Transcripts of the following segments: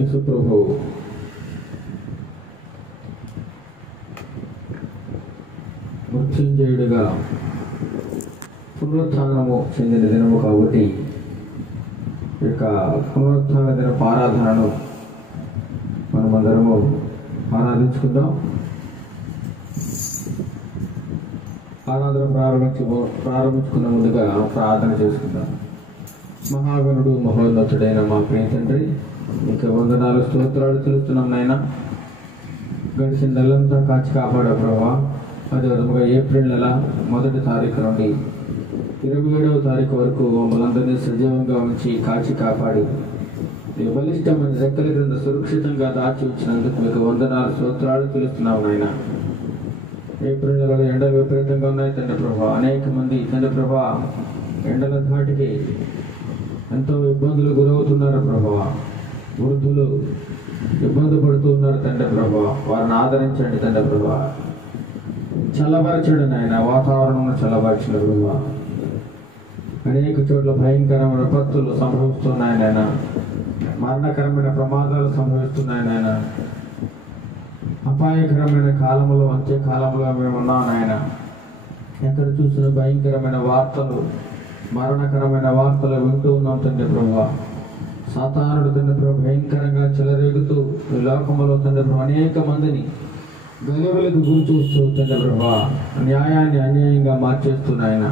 యేసు ప్రభు మృత్యుంజయుడిగా పునరుత్థానము చెందిన దినము కాబట్టి ఈ యొక్క పునరుత్థాన దిన ఆరాధనను మనమందరము ఆరాధించుకుందాం. ఆరాధన ప్రారంభించుకున్న ముందుగా ప్రార్థన చేసుకుందాం. మహాగణుడు మహోన్నతుడైన మా ప్రియ తండ్రి, మీకు వందనాలు స్తోత్రాలు తెలుస్తున్నాం నాయన. గడిచిన నెలంతా కాచి కాపాడే ప్రభావ, అదేవిధంగా ఏప్రిల్ నెల 1వ తారీఖు నుండి 27వ తారీఖు వరకు మమ్మల్ని అందరినీ సజీవంగా ఉంచి కాచి కాపాడి మీ బలిష్టమైన రెక్కల క్రింద సురక్షితంగా దాచి ఉంచినందుకు మీకు వందనాలు స్తోత్రాలు తెలుస్తున్నాం నాయన. ఏప్రిల్ నెలలో ఎండలు విపరీతంగా ఉన్నాయి తండ్రి ప్రభా. అనేక మంది తండ్రి ప్రభా ఎండల ధాటికి ఎంతో ఇబ్బందులు గురవుతున్నారు ప్రభా. వృద్ధులు ఇబ్బంది పడుతూ ఉన్నారు తండ్రి ప్రభా. వారిని ఆదరించండి తండ్రి ప్రభా. చల్లబరచండి నాయన, వాతావరణం చల్లబరచండి ప్రభా. అనేక చోట్ల భయంకరమైన విపత్తులు సంభవిస్తున్నాయి నాయన. మరణకరమైన ప్రమాదాలు సంభవిస్తున్నాయి నాయన. అపాయకరమైన కాలంలో, అంత్య కాలంలో మేము ఉన్నాం నాయన. ఎక్కడ చూసిన భయంకరమైన వార్తలు, మరణకరమైన వార్తలు వింటూ ఉన్నాం తండ్రి ప్రభా. సాతానుడు తండ్రి ప్రభు భయంకరంగా చెలరేగుతూ ఈ లోకంలో తండ్రి ప్రభు అనేక మందిని గలిబిలకు గురి చేస్తూ తండ్రి ప్రభా న్యాయాన్ని అన్యాయంగా మార్చేస్తున్నాయన.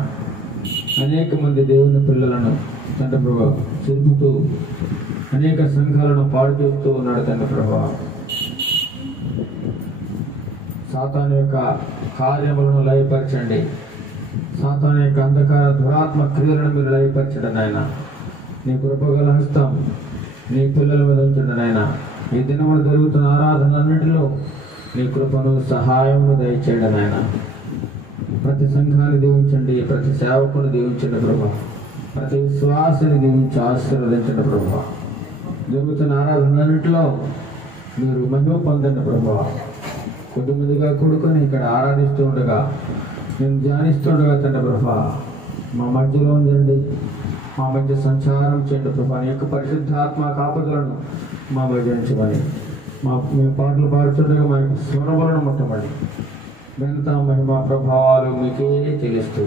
అనేక మంది దేవుని పిల్లలను తండ్రి ప్రభు చెరుపుతూ అనేక సంఘాలను పాడు చేస్తూ ఉన్నాడు తండ్రి ప్రభా. సాతాను యొక్క కార్యములను లయపరచండి. సాతాను యొక్క అంధకార దురాత్మ క్రియలను మీరు లయపరచండి నాయన. నీ కృపగల హస్తం నీ పిల్లల మీద ఉంచండి నాయన. ఈ దినమున జరుగుతున్న ఆరాధనలన్నింటిలో నీ కృపను సహాయమును దయచేయండి నాయన. ప్రతి సంఘాన్ని దీవించండి, ప్రతి సేవకుని దీవించండి ప్రభా. ప్రతి విశ్వాసాన్ని దీవించి ఆశీర్వదించండి ప్రభా. జరుగుతున్న ఆరాధనలన్నింటిలో మీరు మహిమ పొందండి ప్రభా. కొద్దిమందిగా కూడుకొని ఇక్కడ ఆరాధిస్తూ ఉండగా, నేను ధ్యానిస్తుండగా తండ్రి ప్రభా మా మధ్యలో ఉందండి. మా మధ్య సంచారం చేయండి ప్రభా. నీ యొక్క పరిశుద్ధాత్మ కాపుదలను మా మధ్య ఉంచమని, మేము పాటలు పాడుతుండగా మా యొక్క స్వరములను ముట్టమని, ఘనత మహిమ ప్రభావాలు మీకే చెల్లిస్తూ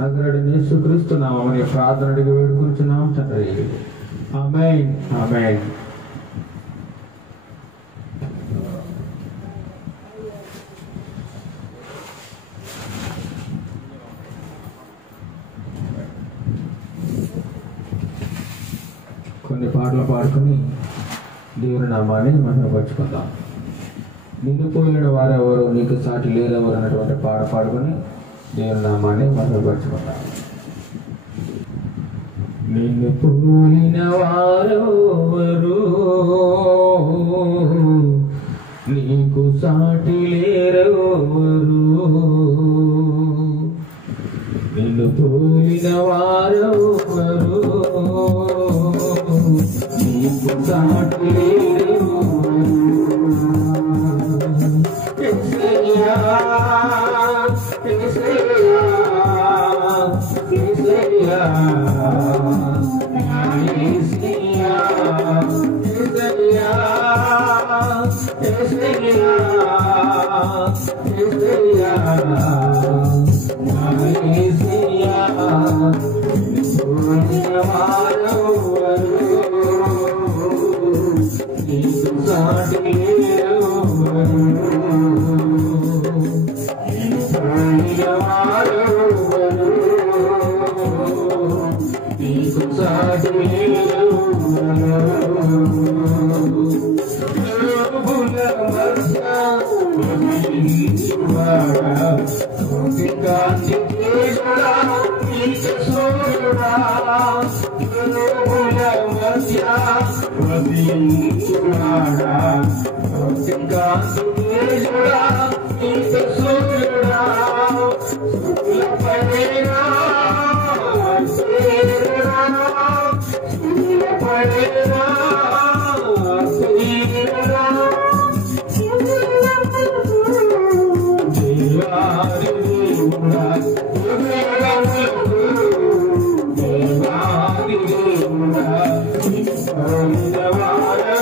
నజరేయుడైన యేసుక్రీస్తు నామమున ప్రార్థన అడిగి వేడుకుంటున్నాం తండ్రి. ఆమేన్, ఆమేన్. కొన్ని పాటలు పాడుకొని దేవుని నామాన్ని మహిమపరుచుకుందాం. నిన్ను పోలిన వారెవరు, నీకు సాటి లేరెవరు అన్నటువంటి పాట పాడుకొని దేవుని నామాన్ని మహిమపరుచుకుందాం. నిన్ను పోలిన వారెవరు, నీకు సాటి లేరెవరు, నిన్ను పోలిన వారెవరు, నీకు సాటి లేరెవరు.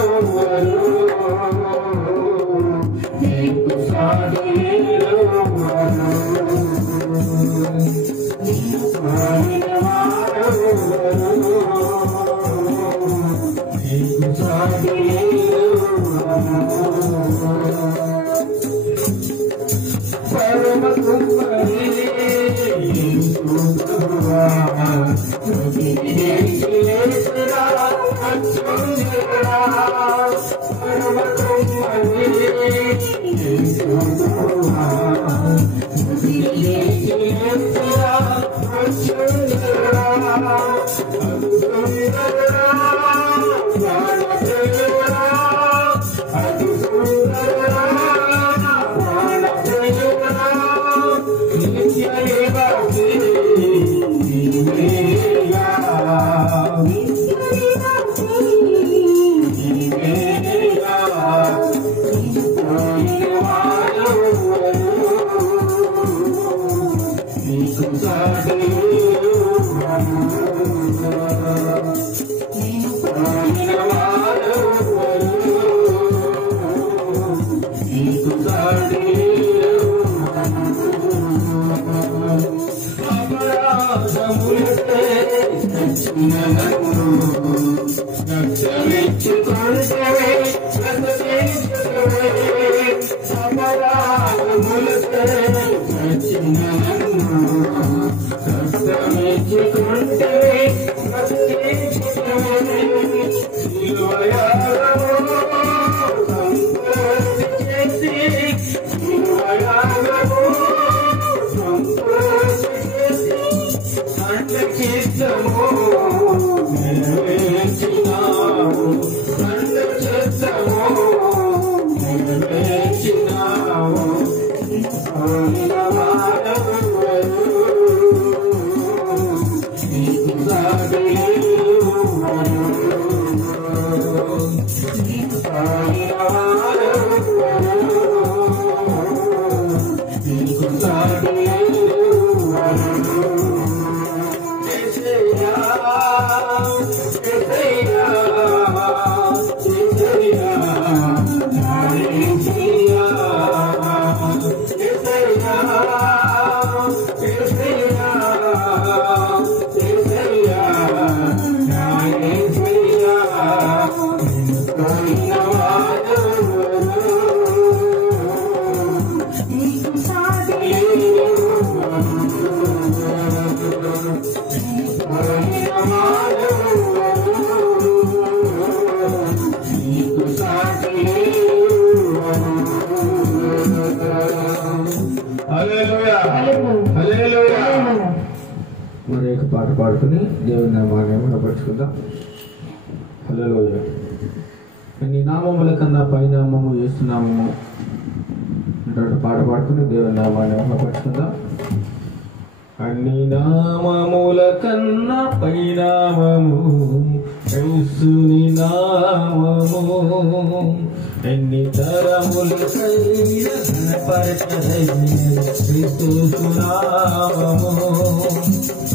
Hallelujah. మరి ఒక పాట పాడుకుని దేవుని నామాన్ని మహిమపరచుకుందాం. హల్లెలూయా. నీ నామముల కన్నా పైనామము యేసునామము అంటే పాట పాడుకుని దేవుని నామాన్ని మహిమపరచుకుందాం. అన్ని నామముల కన్నా పైనామము యేసుని నామము, ఎన్ని తరములకైనా ఘనపరచదగిన క్రీస్తు నామము.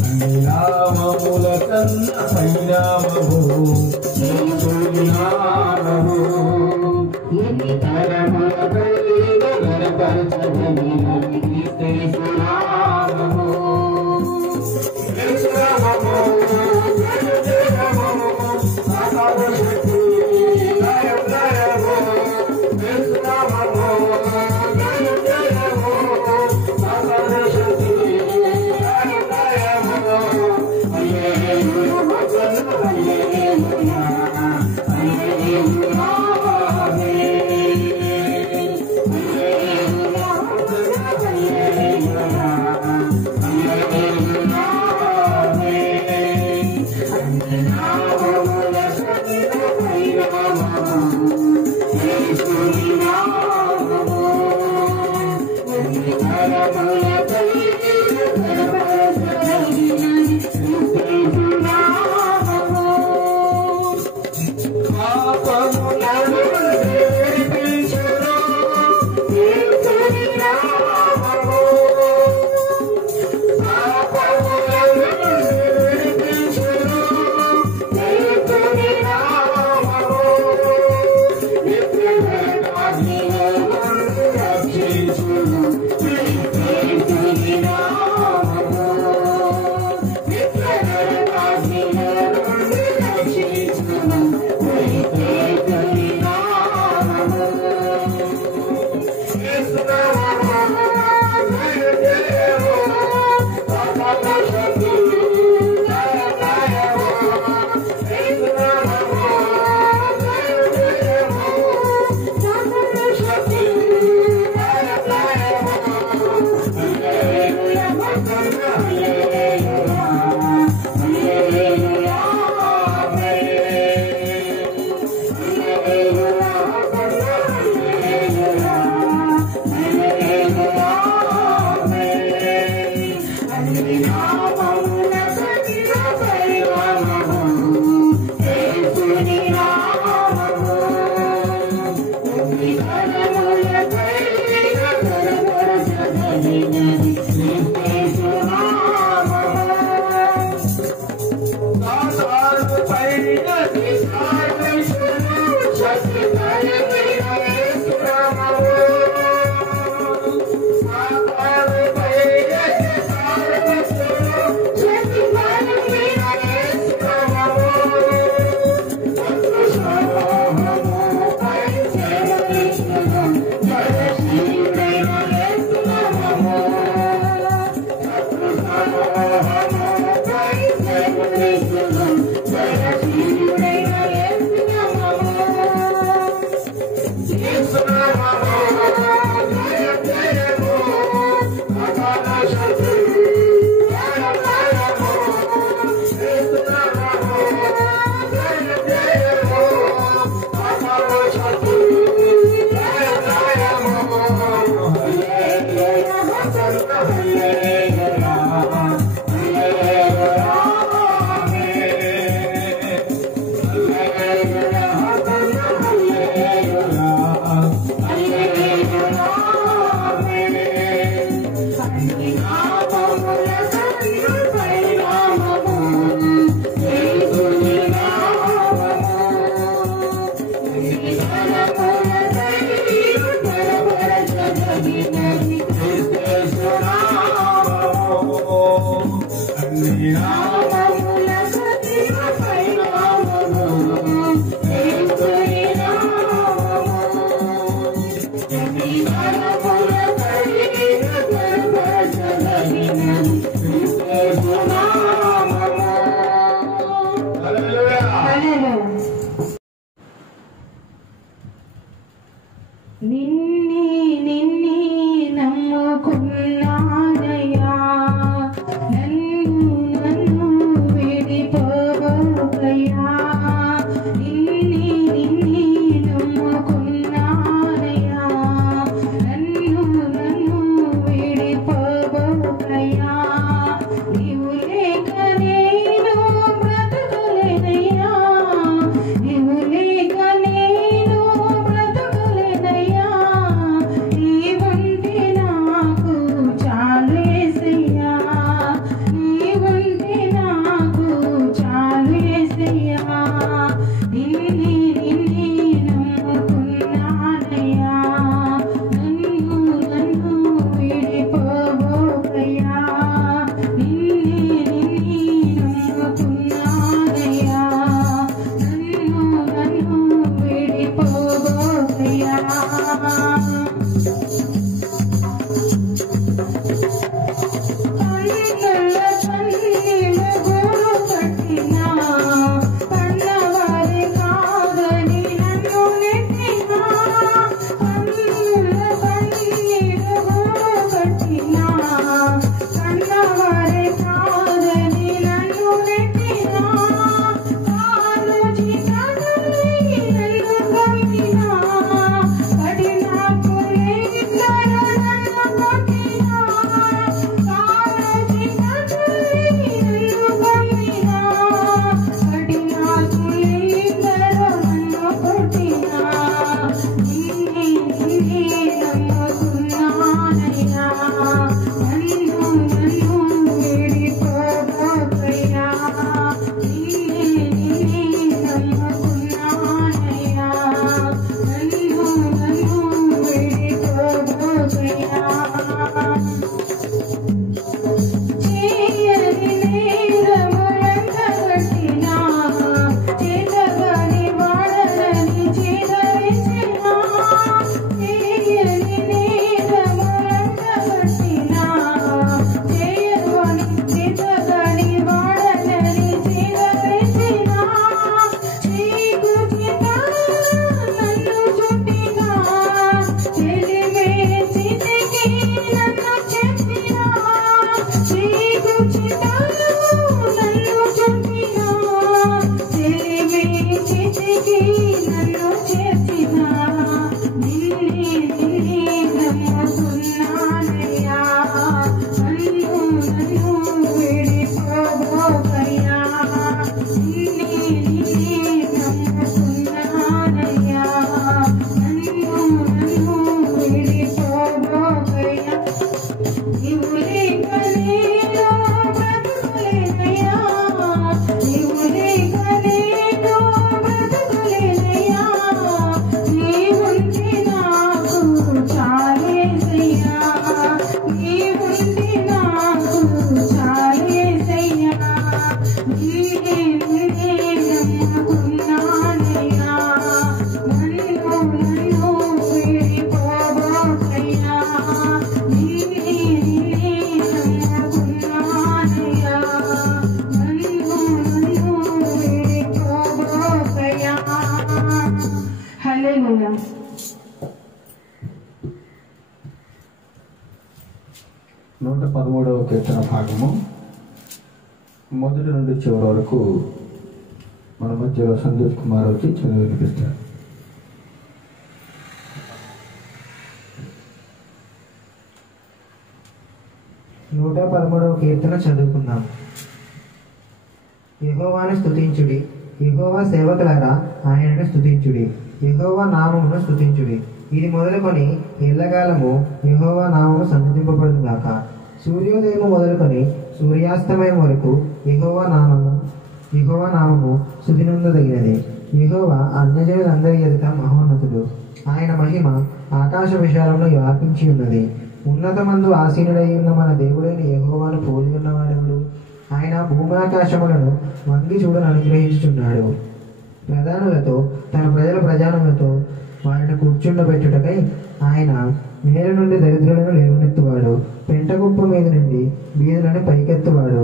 అన్ని నామముల కన్నా పైనామము యేసుని నామము, ఎన్ని తరములకైనా ఘనపరచదగిన క్రీస్తు నామము. నన్ను విడిపోవయ్యా కీర్తన భాగము మొదటి నుండి చివరి వరకు మన మధ్యలో సందీప్ కుమార్ వచ్చి చదివి వినిపిస్తారు. 113వ కీర్తన చదువుకుందాం. యెహోవాను స్తుతించుడి, యెహోవా సేవకులారా ఆయనను స్తుతించుడి, యెహోవా నామమును స్తుతించుడి. ఇది మొదలుకొని ఎల్లకాలము యెహోవా నామము సన్నిధింపబడును గాక. సూర్యోదయము మొదలుకొని సూర్యాస్తమయం వరకు యెహోవా నామము స్తుతినందదగినది. యెహోవా అన్యజనులందరి ఎదుట మహోన్నతుడు. ఆయన మహిమ ఆకాశ విశాలంలో వ్యాపించి ఉన్నది. ఉన్నతమందు ఆసీనుడై ఉన్న మన దేవుడైన యెహోవాను పోలి ఉన్నవాడెవడు? ఆయన భూమాకాశములను వంగి చూడను అనుగ్రహించుచున్నాడు. ప్రధానులతో తన ప్రజానులతో వారిని కూర్చుండబెట్టుటకై ఆయన నేల నుండి దరిద్రులను లేవనెత్తువాడు. పెంటకుప్ప మీద నుండి బీదులను పైకెత్తువాడు.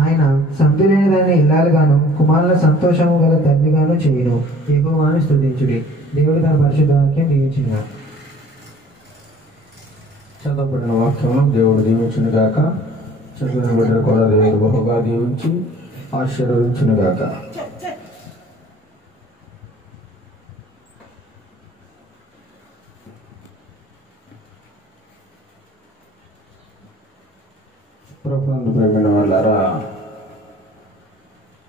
ఆయన సంతులేని దాన్ని ఇల్లాలుగాను కుమారుల సంతోషము గల తల్లిగాను చేయును. యెహోవాను స్తుతించుడి. దేవుడు తన పరిశుద్ధ వాక్యం దీవించును. చదవబడిన వాక్యమును దేవుడు దీవించును గాక. చదివిన బిడ్డలు కూడా దేవుడు బహుగా దీవించి ఆశీర్వదించును గాక. ప్రభునందు ప్రేమైన వాళ్ళారా,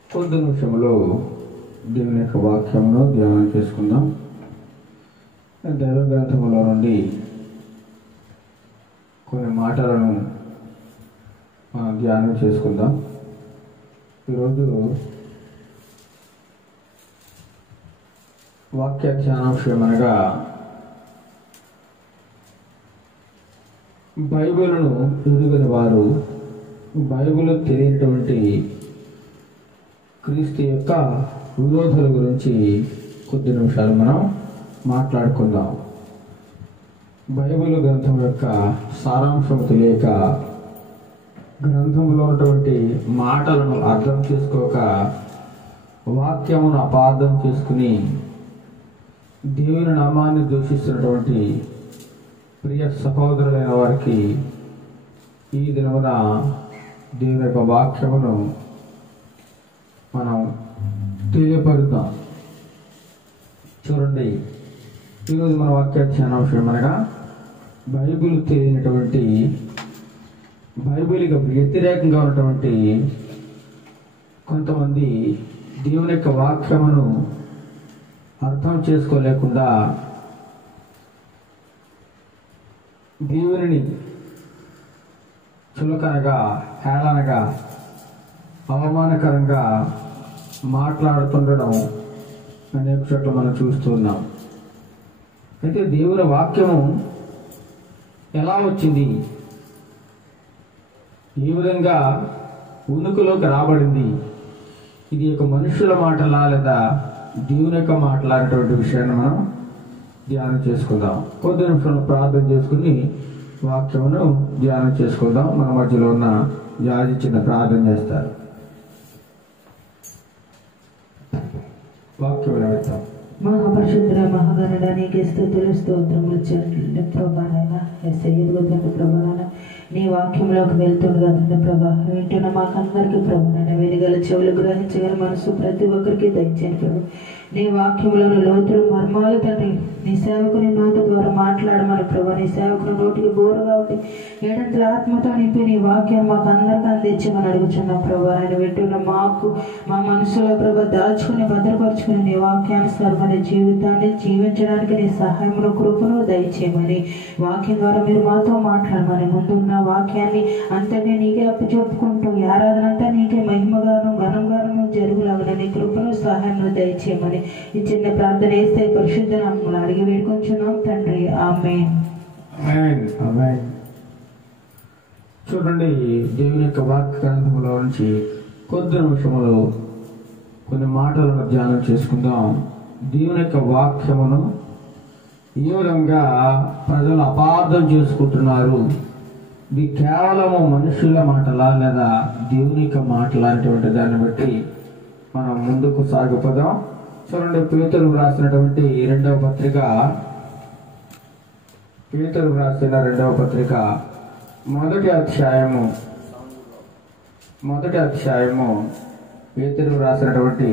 కొద్ది నిమిషంలో దేవుని యొక్క వాక్యమును ధ్యానం చేసుకుందాం. దైవ గ్రంథములో నుండి కొన్ని మాటలను మనం ధ్యానం చేసుకుందాం. ఈరోజు వాక్య ధ్యానాంశం అనగా బైబిల్ను ఎరుగని వారు, బైబిల్ తెలియనటువంటి క్రీస్తు యొక్క విరోధుల గురించి కొద్ది నిమిషాలు మనం మాట్లాడుకుందాం. బైబిల్ గ్రంథం యొక్క సారాంశం తెలియక, గ్రంథంలో ఉన్నటువంటి మాటలను అర్థం చేసుకోక, వాక్యమును అపార్థం చేసుకుని దేవుని నామాన్ని దూషిస్తున్నటువంటి ప్రియ సహోదరులైన వారికి ఈ దినమున దేవుని యొక్క వాక్యమును మనం తెలియపరుద్దాం. చూడండి, ఈరోజు మన వాక్య ధ్యానాంశం అనగా బైబిల్ తెలియనటువంటి, బైబిల్కి వ్యతిరేకంగా ఉన్నటువంటి కొంతమంది దేవుని యొక్క వాక్యమును అర్థం చేసుకోలేకుండా దేవుని చులకనగా, హేళనగా, అవమానకరంగా మాట్లాడుతుండడం అనేక చోట్ల మనం చూస్తున్నాం. అయితే దేవుని వాక్యము ఎలా వచ్చింది, ఏ విధంగా ఉనికిలోకి రాబడింది, ఇది ఒక మనుషుల మాటలా లేదా దేవుని యొక్క మాట్లాడేటువంటి విషయాన్ని మనం ధ్యానం చేసుకుందాం. కొద్ది నిమిషాలు ప్రార్థన చేసుకుని వాక్యమును ధ్యానం చేసుకుందాం. మన మధ్యలో ఉన్న జాజి చిన్న ప్రార్థన చేస్తారు. వాక్యం వినవిస్తాం. మహాపరిశుద్ధ మహాగణుడ నీకే స్తుతులు స్తోత్రములు చెల్లించు ప్రభానైనా. యేసయ్య ప్రభానైనా నీ వాక్యంలోకి వెళ్తుండగా తండ్రి ప్రభా, వింటున్న మాకందరికీ ప్రభు నేను వినగల చెవులు, గ్రహించగల మనసు ప్రతి ఒక్కరికి దయచేయండి ప్రభు. నీ వాక్యంలోని లోతులు మర్మాలు తండ్రి నీ సేవకుని నోటి ద్వారా మాట్లాడమని ప్రభు. నీ సేవకుని నోటికి బోరుగా ఉండి ఏడంతల ఆత్మతో నింపి నీ వాక్యాన్ని మాకు అందరికీ అందించమని అడుగుతున్నాం ప్రభు. ఆయన వింటున్న మాకు మా మనసులో ప్రభు దాచుకుని భద్రపరుచుకుని నీ వాక్యానుసారమైన జీవితాన్ని జీవించడానికి నీ సహాయమును కృపను దయచేయమని, వాక్యం ద్వారా మీరు మాతో మాట్లాడమని, ముందున్న వాక్యాన్ని అంతటి నీకే అప్పచెప్పుకుంటూ ఈ ఆరాధన అంతా నీకే మహిమగాను ఘనంగాను జరుగులాగా నీ కృపను సహాయమును దయచేయమని ఈ చిన్న ప్రార్థన వేస్తే పరిశుద్ధ నామములో అడిగి వేడుకొంచున్నాం తండ్రి. ఆమేన్. ఆమేన్. ఆమేన్. చూడండి, దేవుని యొక్క వాక్య గ్రంథములో నుంచి కొద్ది నిమిషములు కొన్ని మాటలను ధ్యానం చేసుకుందాం. దేవుని యొక్క వాక్యమును ఏ విధంగా ప్రజలు అపార్థం చేసుకుంటున్నారు, ఇది కేవలము మనుషుల మాటలా లేదా దేవుని యొక్క మాటలా అనేటువంటి దాన్ని బట్టి మనం ముందుకు సాగిపోదాం. చూడండి, పేతురు రాసినటువంటి రెండవ పత్రిక మొదటి అధ్యాయము పేతురు రాసినటువంటి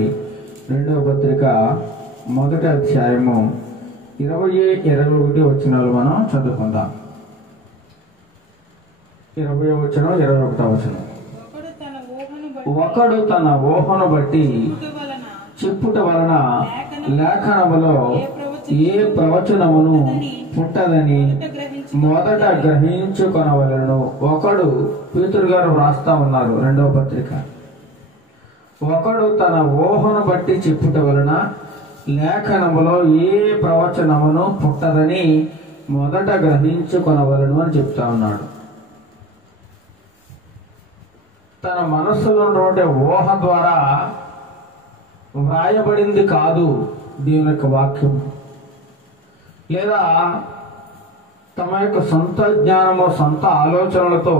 రెండవ పత్రిక మొదటి అధ్యాయము 20-21 వచనాలు మనం చదువుకుందాం. 20వ వచనం, 21వ వచనం. ఒకడు తన ఊహను బట్టి చెప్పుట వలన లేఖనములో ఏ ప్రవచనమును పుట్టదని మొదట గ్రహించుకొనవలెను. ఒకడు, పేతురు గారు రాస్తా ఉన్నారు రెండవ పత్రిక, ఒకడు తన ఊహను బట్టి చెప్పుట వలన లేఖనములో ఏ ప్రవచనమును పుట్టదని మొదట గ్రహించుకొనవలెను అని చెప్తా ఉన్నాడు. తన మనస్సులో ఉన్నటువంటి ఊహ ద్వారా వ్రాయబడింది కాదు దేవుని యొక్క వాక్యం, లేదా తమ యొక్క సొంత జ్ఞానము, సొంత ఆలోచనలతో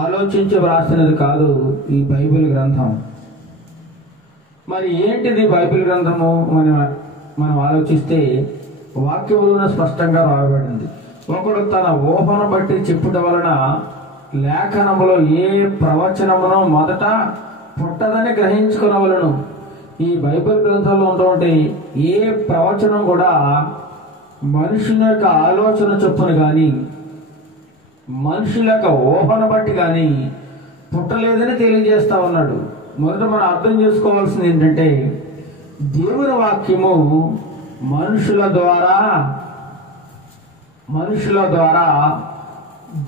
ఆలోచించి వ్రాసినది కాదు ఈ బైబిల్ గ్రంథం. మరి ఏంటిది బైబిల్ గ్రంథము? మనం ఆలోచిస్తే వాక్యములను స్పష్టంగా రాయబడింది. ఒకడు తన ఊహను బట్టి చెప్పుట వలన లేఖనములో ఏ ప్రవచనమును మొదట పుట్టదని గ్రహించుకునవలను. ఈ బైబిల్ గ్రంథంలో ఉన్నటువంటి ఏ ప్రవచనం కూడా మనుషుల యొక్క ఆలోచన చొప్పున కానీ మనుషుల యొక్క ఊహను బట్టి కానీ పుట్టలేదని తెలియజేస్తా ఉన్నాడు. మొదట మనం అర్థం చేసుకోవాల్సింది ఏంటంటే, దేవుని వాక్యము మనుషుల ద్వారా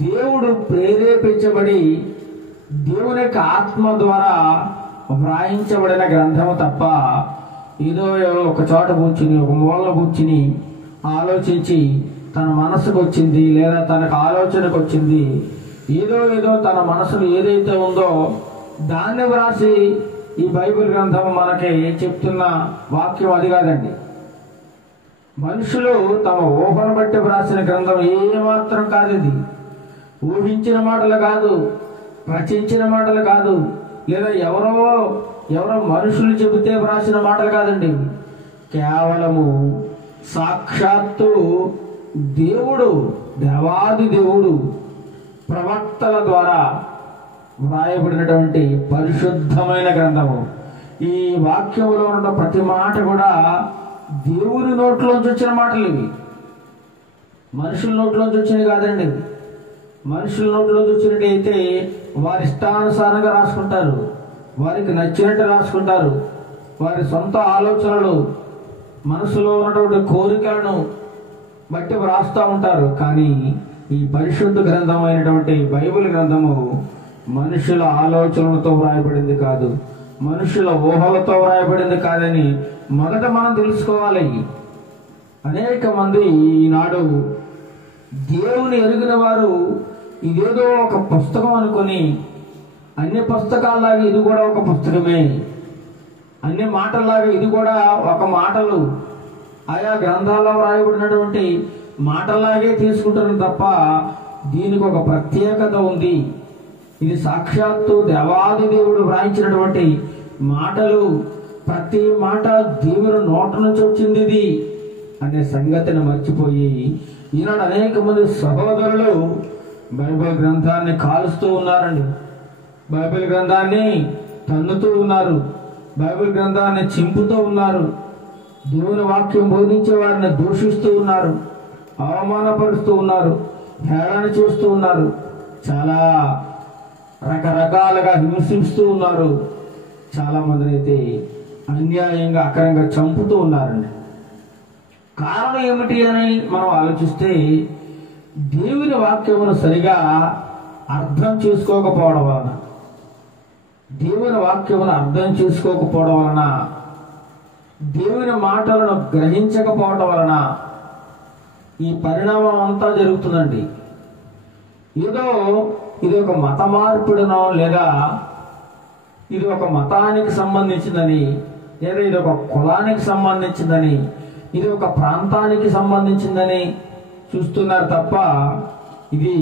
దేవుడు ప్రేరేపించబడి దేవుని యొక్క ఆత్మ ద్వారా వ్రాయించబడిన గ్రంథము తప్ప ఏదో ఒక చోట కూర్చుని ఒక మూలలో కూర్చుని ఆలోచించి తన మనసుకు వచ్చింది లేదా తనకు ఆలోచనకు వచ్చింది ఏదో తన మనసులో ఏదైతే ఉందో దాన్ని వ్రాసి ఈ బైబిల్ గ్రంథం మనకి చెప్తున్న వాక్యం అది కాదండి. మనుషులు తమ ఊహను బట్టి వ్రాసిన గ్రంథం ఏమాత్రం కాదు. ఇది ఊహించిన మాటలు కాదు, రచించిన మాటలు కాదు, లేదా ఎవరో మనుషులు చెబితే వ్రాసిన మాటలు కాదండి. కేవలము సాక్షాత్తు దేవాది దేవుడు ప్రవక్తల ద్వారా వ్రాయబడినటువంటి పరిశుద్ధమైన గ్రంథము. ఈ వాక్యంలో ఉన్న ప్రతి మాట కూడా దేవుని నోట్లోంచి వచ్చిన మాటలు. ఇవి మనుషుల నోట్లోంచి వచ్చినవి కాదండి. మనుషుల నోట్లోంచి వచ్చినట్టు అయితే వారి ఇష్టానుసారంగా రాసుకుంటారు, వారికి నచ్చినట్టు రాసుకుంటారు, వారి సొంత ఆలోచనలు మనసులో ఉన్నటువంటి కోరికలను బట్టి వ్రాస్తూ ఉంటారు. కానీ ఈ పరిశుద్ధ గ్రంథం అయినటువంటి బైబిల్ గ్రంథము మనుషుల ఆలోచనలతో వ్రాయబడింది కాదు, మనుషుల ఊహలతో వ్రాయబడింది కాదని మొదట మనం తెలుసుకోవాలి. అనేక మంది ఈనాడు దేవుని ఎరిగిన వారు ఇదేదో ఒక పుస్తకం అనుకొని అన్ని పుస్తకాల్లాగా ఇది కూడా ఒక పుస్తకమే, అన్ని మాటల్లాగా ఇది కూడా ఒక మాటలు, ఆయా గ్రంథాల్లో వ్రాయబడినటువంటి మాటల్లాగే తీసుకుంటారు తప్ప దీనికి ఒక ప్రత్యేకత ఉంది. ఇది సాక్షాత్తు దేవాది దేవుడు వ్రాయించినటువంటి మాటలు, ప్రతి మాట దేవుని నోట నుంచి వచ్చింది ఇది అనే సంగతిని మర్చిపోయి ఈనాడు అనేక మంది సహోదరులు బైబిల్ గ్రంథాన్ని కాలుస్తూ ఉన్నారండి. బైబిల్ గ్రంథాన్ని తన్నుతూ ఉన్నారు. బైబిల్ గ్రంథాన్ని చింపుతూ ఉన్నారు. దేవుని వాక్యం బోధించే వారిని దూషిస్తూ ఉన్నారు, అవమానపరుస్తూ ఉన్నారు, హేళన చేస్తూ ఉన్నారు, చాలా రకరకాలుగా హింసిస్తూ ఉన్నారు. చాలా మందిని అయితే అన్యాయంగా అక్రమంగా చంపుతూ ఉన్నారండి. కారణం ఏమిటి అని మనం ఆలోచిస్తే దేవుని వాక్యమును సరిగా అర్థం చేసుకోకపోవడం వలన, దేవుని వాక్యమును అర్థం చేసుకోకపోవడం వలన, దేవుని మాటలను గ్రహించకపోవడం వలన ఈ పరిణామం అంతా జరుగుతుందండి. ఏదో ఇది ఒక మత మార్పిడినో, లేదా ఇది ఒక మతానికి సంబంధించిందని, లేదా ఇది ఒక కులానికి సంబంధించిందని, ఇది ఒక ప్రాంతానికి సంబంధించిందని చూస్తున్నారు తప్ప ఇది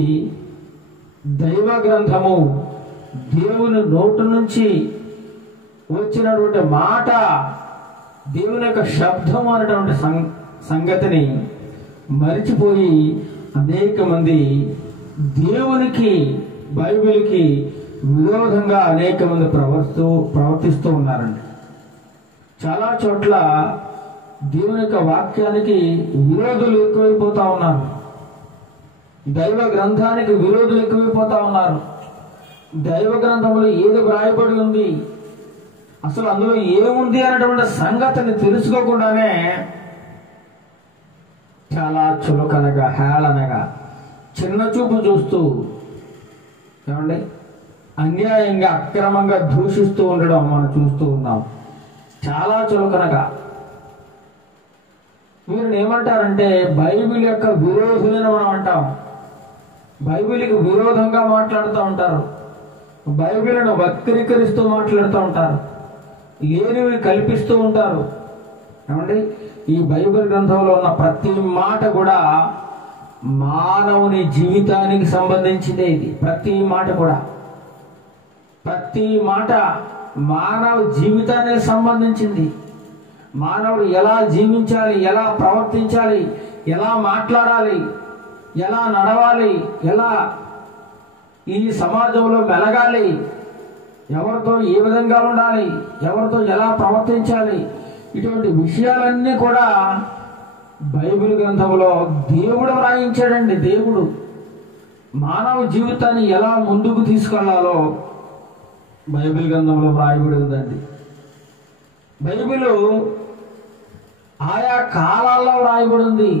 దైవ గ్రంథము, దేవుని నోటు నుంచి వచ్చినటువంటి మాట, దేవుని యొక్క శబ్దం అనేటువంటి సంగతిని మరిచిపోయి అనేక మంది దేవునికి, బైబిల్కి విరోధంగా అనేక మంది ప్రవర్తిస్తూ ఉన్నారండి. చాలా చోట్ల దేవుని యొక్క వాక్యానికి విరోధులు ఎక్కువైపోతా ఉన్నారు. దైవ గ్రంథానికి విరోధులు ఎక్కువైపోతా ఉన్నారు. దైవ గ్రంథంలో ఏది వ్రాయబడి ఉంది, అసలు అందులో ఏముంది అనేటువంటి సంగతిని తెలుసుకోకుండానే చాలా చులకనగా, హేళనగా, చిన్న చూపు చూస్తూ, ఏమండి, అన్యాయంగా అక్రమంగా దూషిస్తూ ఉండడం మనం చూస్తూ ఉన్నాం. చాలా చులకనగా వీరిని ఏమంటారంటే బైబిల్ యొక్క విరోధులని మనం అంటాం. బైబిల్కి విరోధంగా మాట్లాడుతూ ఉంటారు, బైబిల్ను వక్రీకరిస్తూ మాట్లాడుతూ ఉంటారు, లేనివి కల్పిస్తూ ఉంటారు. ఏమండి, ఈ బైబిల్ గ్రంథంలో ఉన్న ప్రతి మాట కూడా మానవుని జీవితానికి సంబంధించిందే. ఇది ప్రతి మాట కూడా, ప్రతి మాట మానవ జీవితానికి సంబంధించింది. మానవుడు ఎలా జీవించాలి, ఎలా ప్రవర్తించాలి, ఎలా మాట్లాడాలి, ఎలా నడవాలి, ఎలా ఈ సమాజంలో మెలగాలి, ఎవరితో ఏ విధంగా ఉండాలి, ఎవరితో ఎలా ప్రవర్తించాలి, ఇటువంటి విషయాలన్నీ కూడా బైబిల్ గ్రంథంలో దేవుడు వ్రాయించాడండి. దేవుడు మానవ జీవితాన్ని ఎలా ముందుకు తీసుకెళ్లాలో బైబిల్ గ్రంథంలో వ్రాయబడి ఉందండి. బైబిల్ ఆయా కాలాల్లో వ్రాయబడి ఉంది.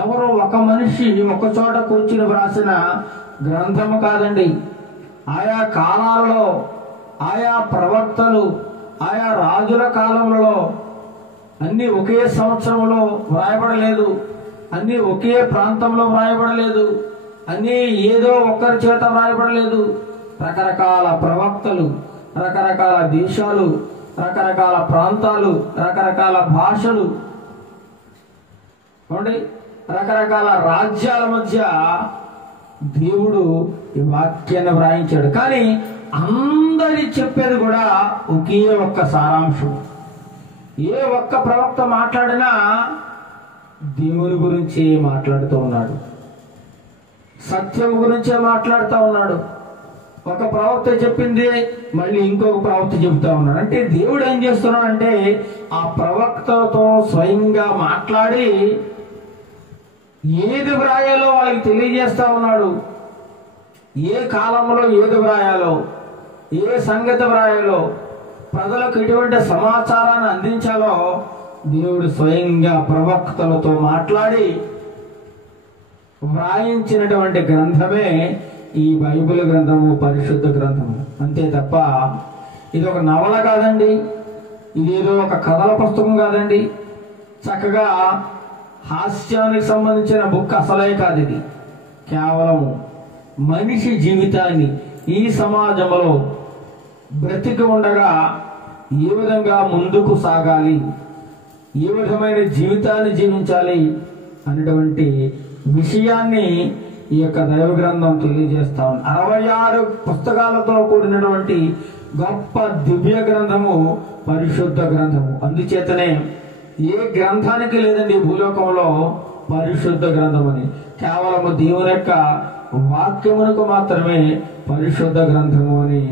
ఎవరో ఒక మనిషి ఒక చోట కూర్చుని వ్రాసిన గ్రంథము కాదండి. ఆయా కాలాలలో, ఆయా ప్రవక్తలు, ఆయా రాజుల కాలంలో అన్నీ ఒకే సంవత్సరంలో వ్రాయబడలేదు, అన్నీ ఒకే ప్రాంతంలో వ్రాయబడలేదు, అన్నీ ఏదో ఒక్కరి చేత వ్రాయబడలేదు. రకరకాల ప్రవక్తలు, రకరకాల దేశాలు, రకరకాల ప్రాంతాలు, రకరకాల భాషలు, రకరకాల రాజ్యాల మధ్య దేవుడు ఈ వాక్యాన్ని వ్రాయించాడు. కానీ అందరి చెప్పేది కూడా ఒకే ఒక్క సారాంశం. ఏ ఒక్క ప్రవక్త మాట్లాడినా దేవుని గురించి మాట్లాడుతూ ఉన్నాడు, సత్యం గురించే మాట్లాడుతూ ఉన్నాడు. ఒక ప్రవక్త చెప్పింది మళ్ళీ ఇంకొక ప్రవక్త చెబుతా ఉన్నాడు. అంటే దేవుడు ఏం చేస్తున్నాడంటే ఆ ప్రవక్తతో స్వయంగా మాట్లాడి ఏది వ్రాయాలో వాళ్ళకి తెలియజేస్తా ఉన్నాడు. ఏ కాలంలో ఏది వ్రాయాలో, ఏ సంగతి వ్రాయాలో, ప్రజలకు ఎటువంటి సమాచారాన్ని అందించాలో దేవుడు స్వయంగా ప్రవక్తలతో మాట్లాడి వ్రాయించినటువంటి గ్రంథమే ఈ బైబిల్ గ్రంథము, పరిశుద్ధ గ్రంథము. అంతే తప్ప ఇది ఒక నవల కాదండి, ఇదేదో ఒక కథల పుస్తకం కాదండి, చక్కగా హాస్యానికి సంబంధించిన బుక్ అసలే కాదు. ఇది కేవలం మనిషి జీవితాన్ని, ఈ సమాజంలో బ్రతికి ఉండగా ఏ విధంగా ముందుకు సాగాలి, ఏ విధమైన జీవితాన్ని జీవించాలి అనేటువంటి విషయాన్ని ఈ యొక్క దైవ గ్రంథం తెలియజేస్తా ఉంది. 66 పుస్తకాలతో కూడినటువంటి గొప్ప దివ్య గ్రంథము పరిశుద్ధ గ్రంథము. అందుచేతనే ఏ గ్రంథానికి లేదండి భూలోకంలో పరిశుద్ధ గ్రంథం అని. కేవలము దేవుని యొక్క వాక్యమునకు మాత్రమే పరిశుద్ధ గ్రంథము అని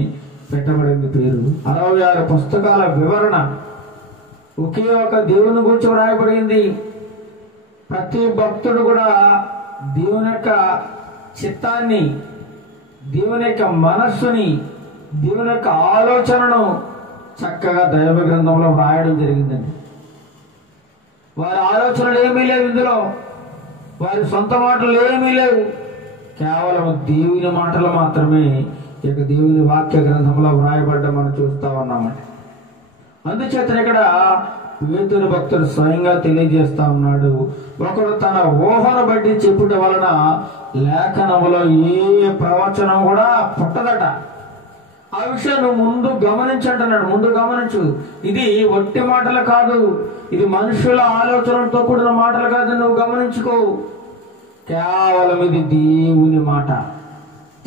పెట్టబడింది పేరు. 66 పుస్తకాల వివరణ ఒకే ఒక దేవుని గురించి రాయబడింది. ప్రతి భక్తుడు కూడా దేవుని యొక్క చిత్తాన్ని, దేవుని యొక్క మనస్సుని, దేవుని యొక్క ఆలోచనను చక్కగా దైవ గ్రంథంలో వ్రాయడం జరిగిందండి. వారి ఆలోచనలు ఏమీ లేవు, ఇందులో వారి సొంత మాటలు ఏమీ లేవు, కేవలం దేవుని మాటలు మాత్రమే ఇక దేవుని వాక్య గ్రంథంలో వ్రాయబడ్డ మనం చూస్తా ఉన్నామండి. అందుచేత ఇక్కడ పేతురు భక్తుడు స్వయంగా తెలియజేస్తా ఉన్నాడు, ఒకడు తన ఊహను బట్టి చెప్పుట వలన లేఖనములో ఏ ప్రవచనం కూడా పుట్టదట. ఆ విషయం నువ్వు ముందు గమనించంటున్నాడు. ముందు గమనించు, ఇది ఒట్టి మాటలు కాదు, ఇది మనుషుల ఆలోచనలతో కూడిన మాటలు కాదు. నువ్వు గమనించుకో, కేవలం ఇది దేవుని మాట.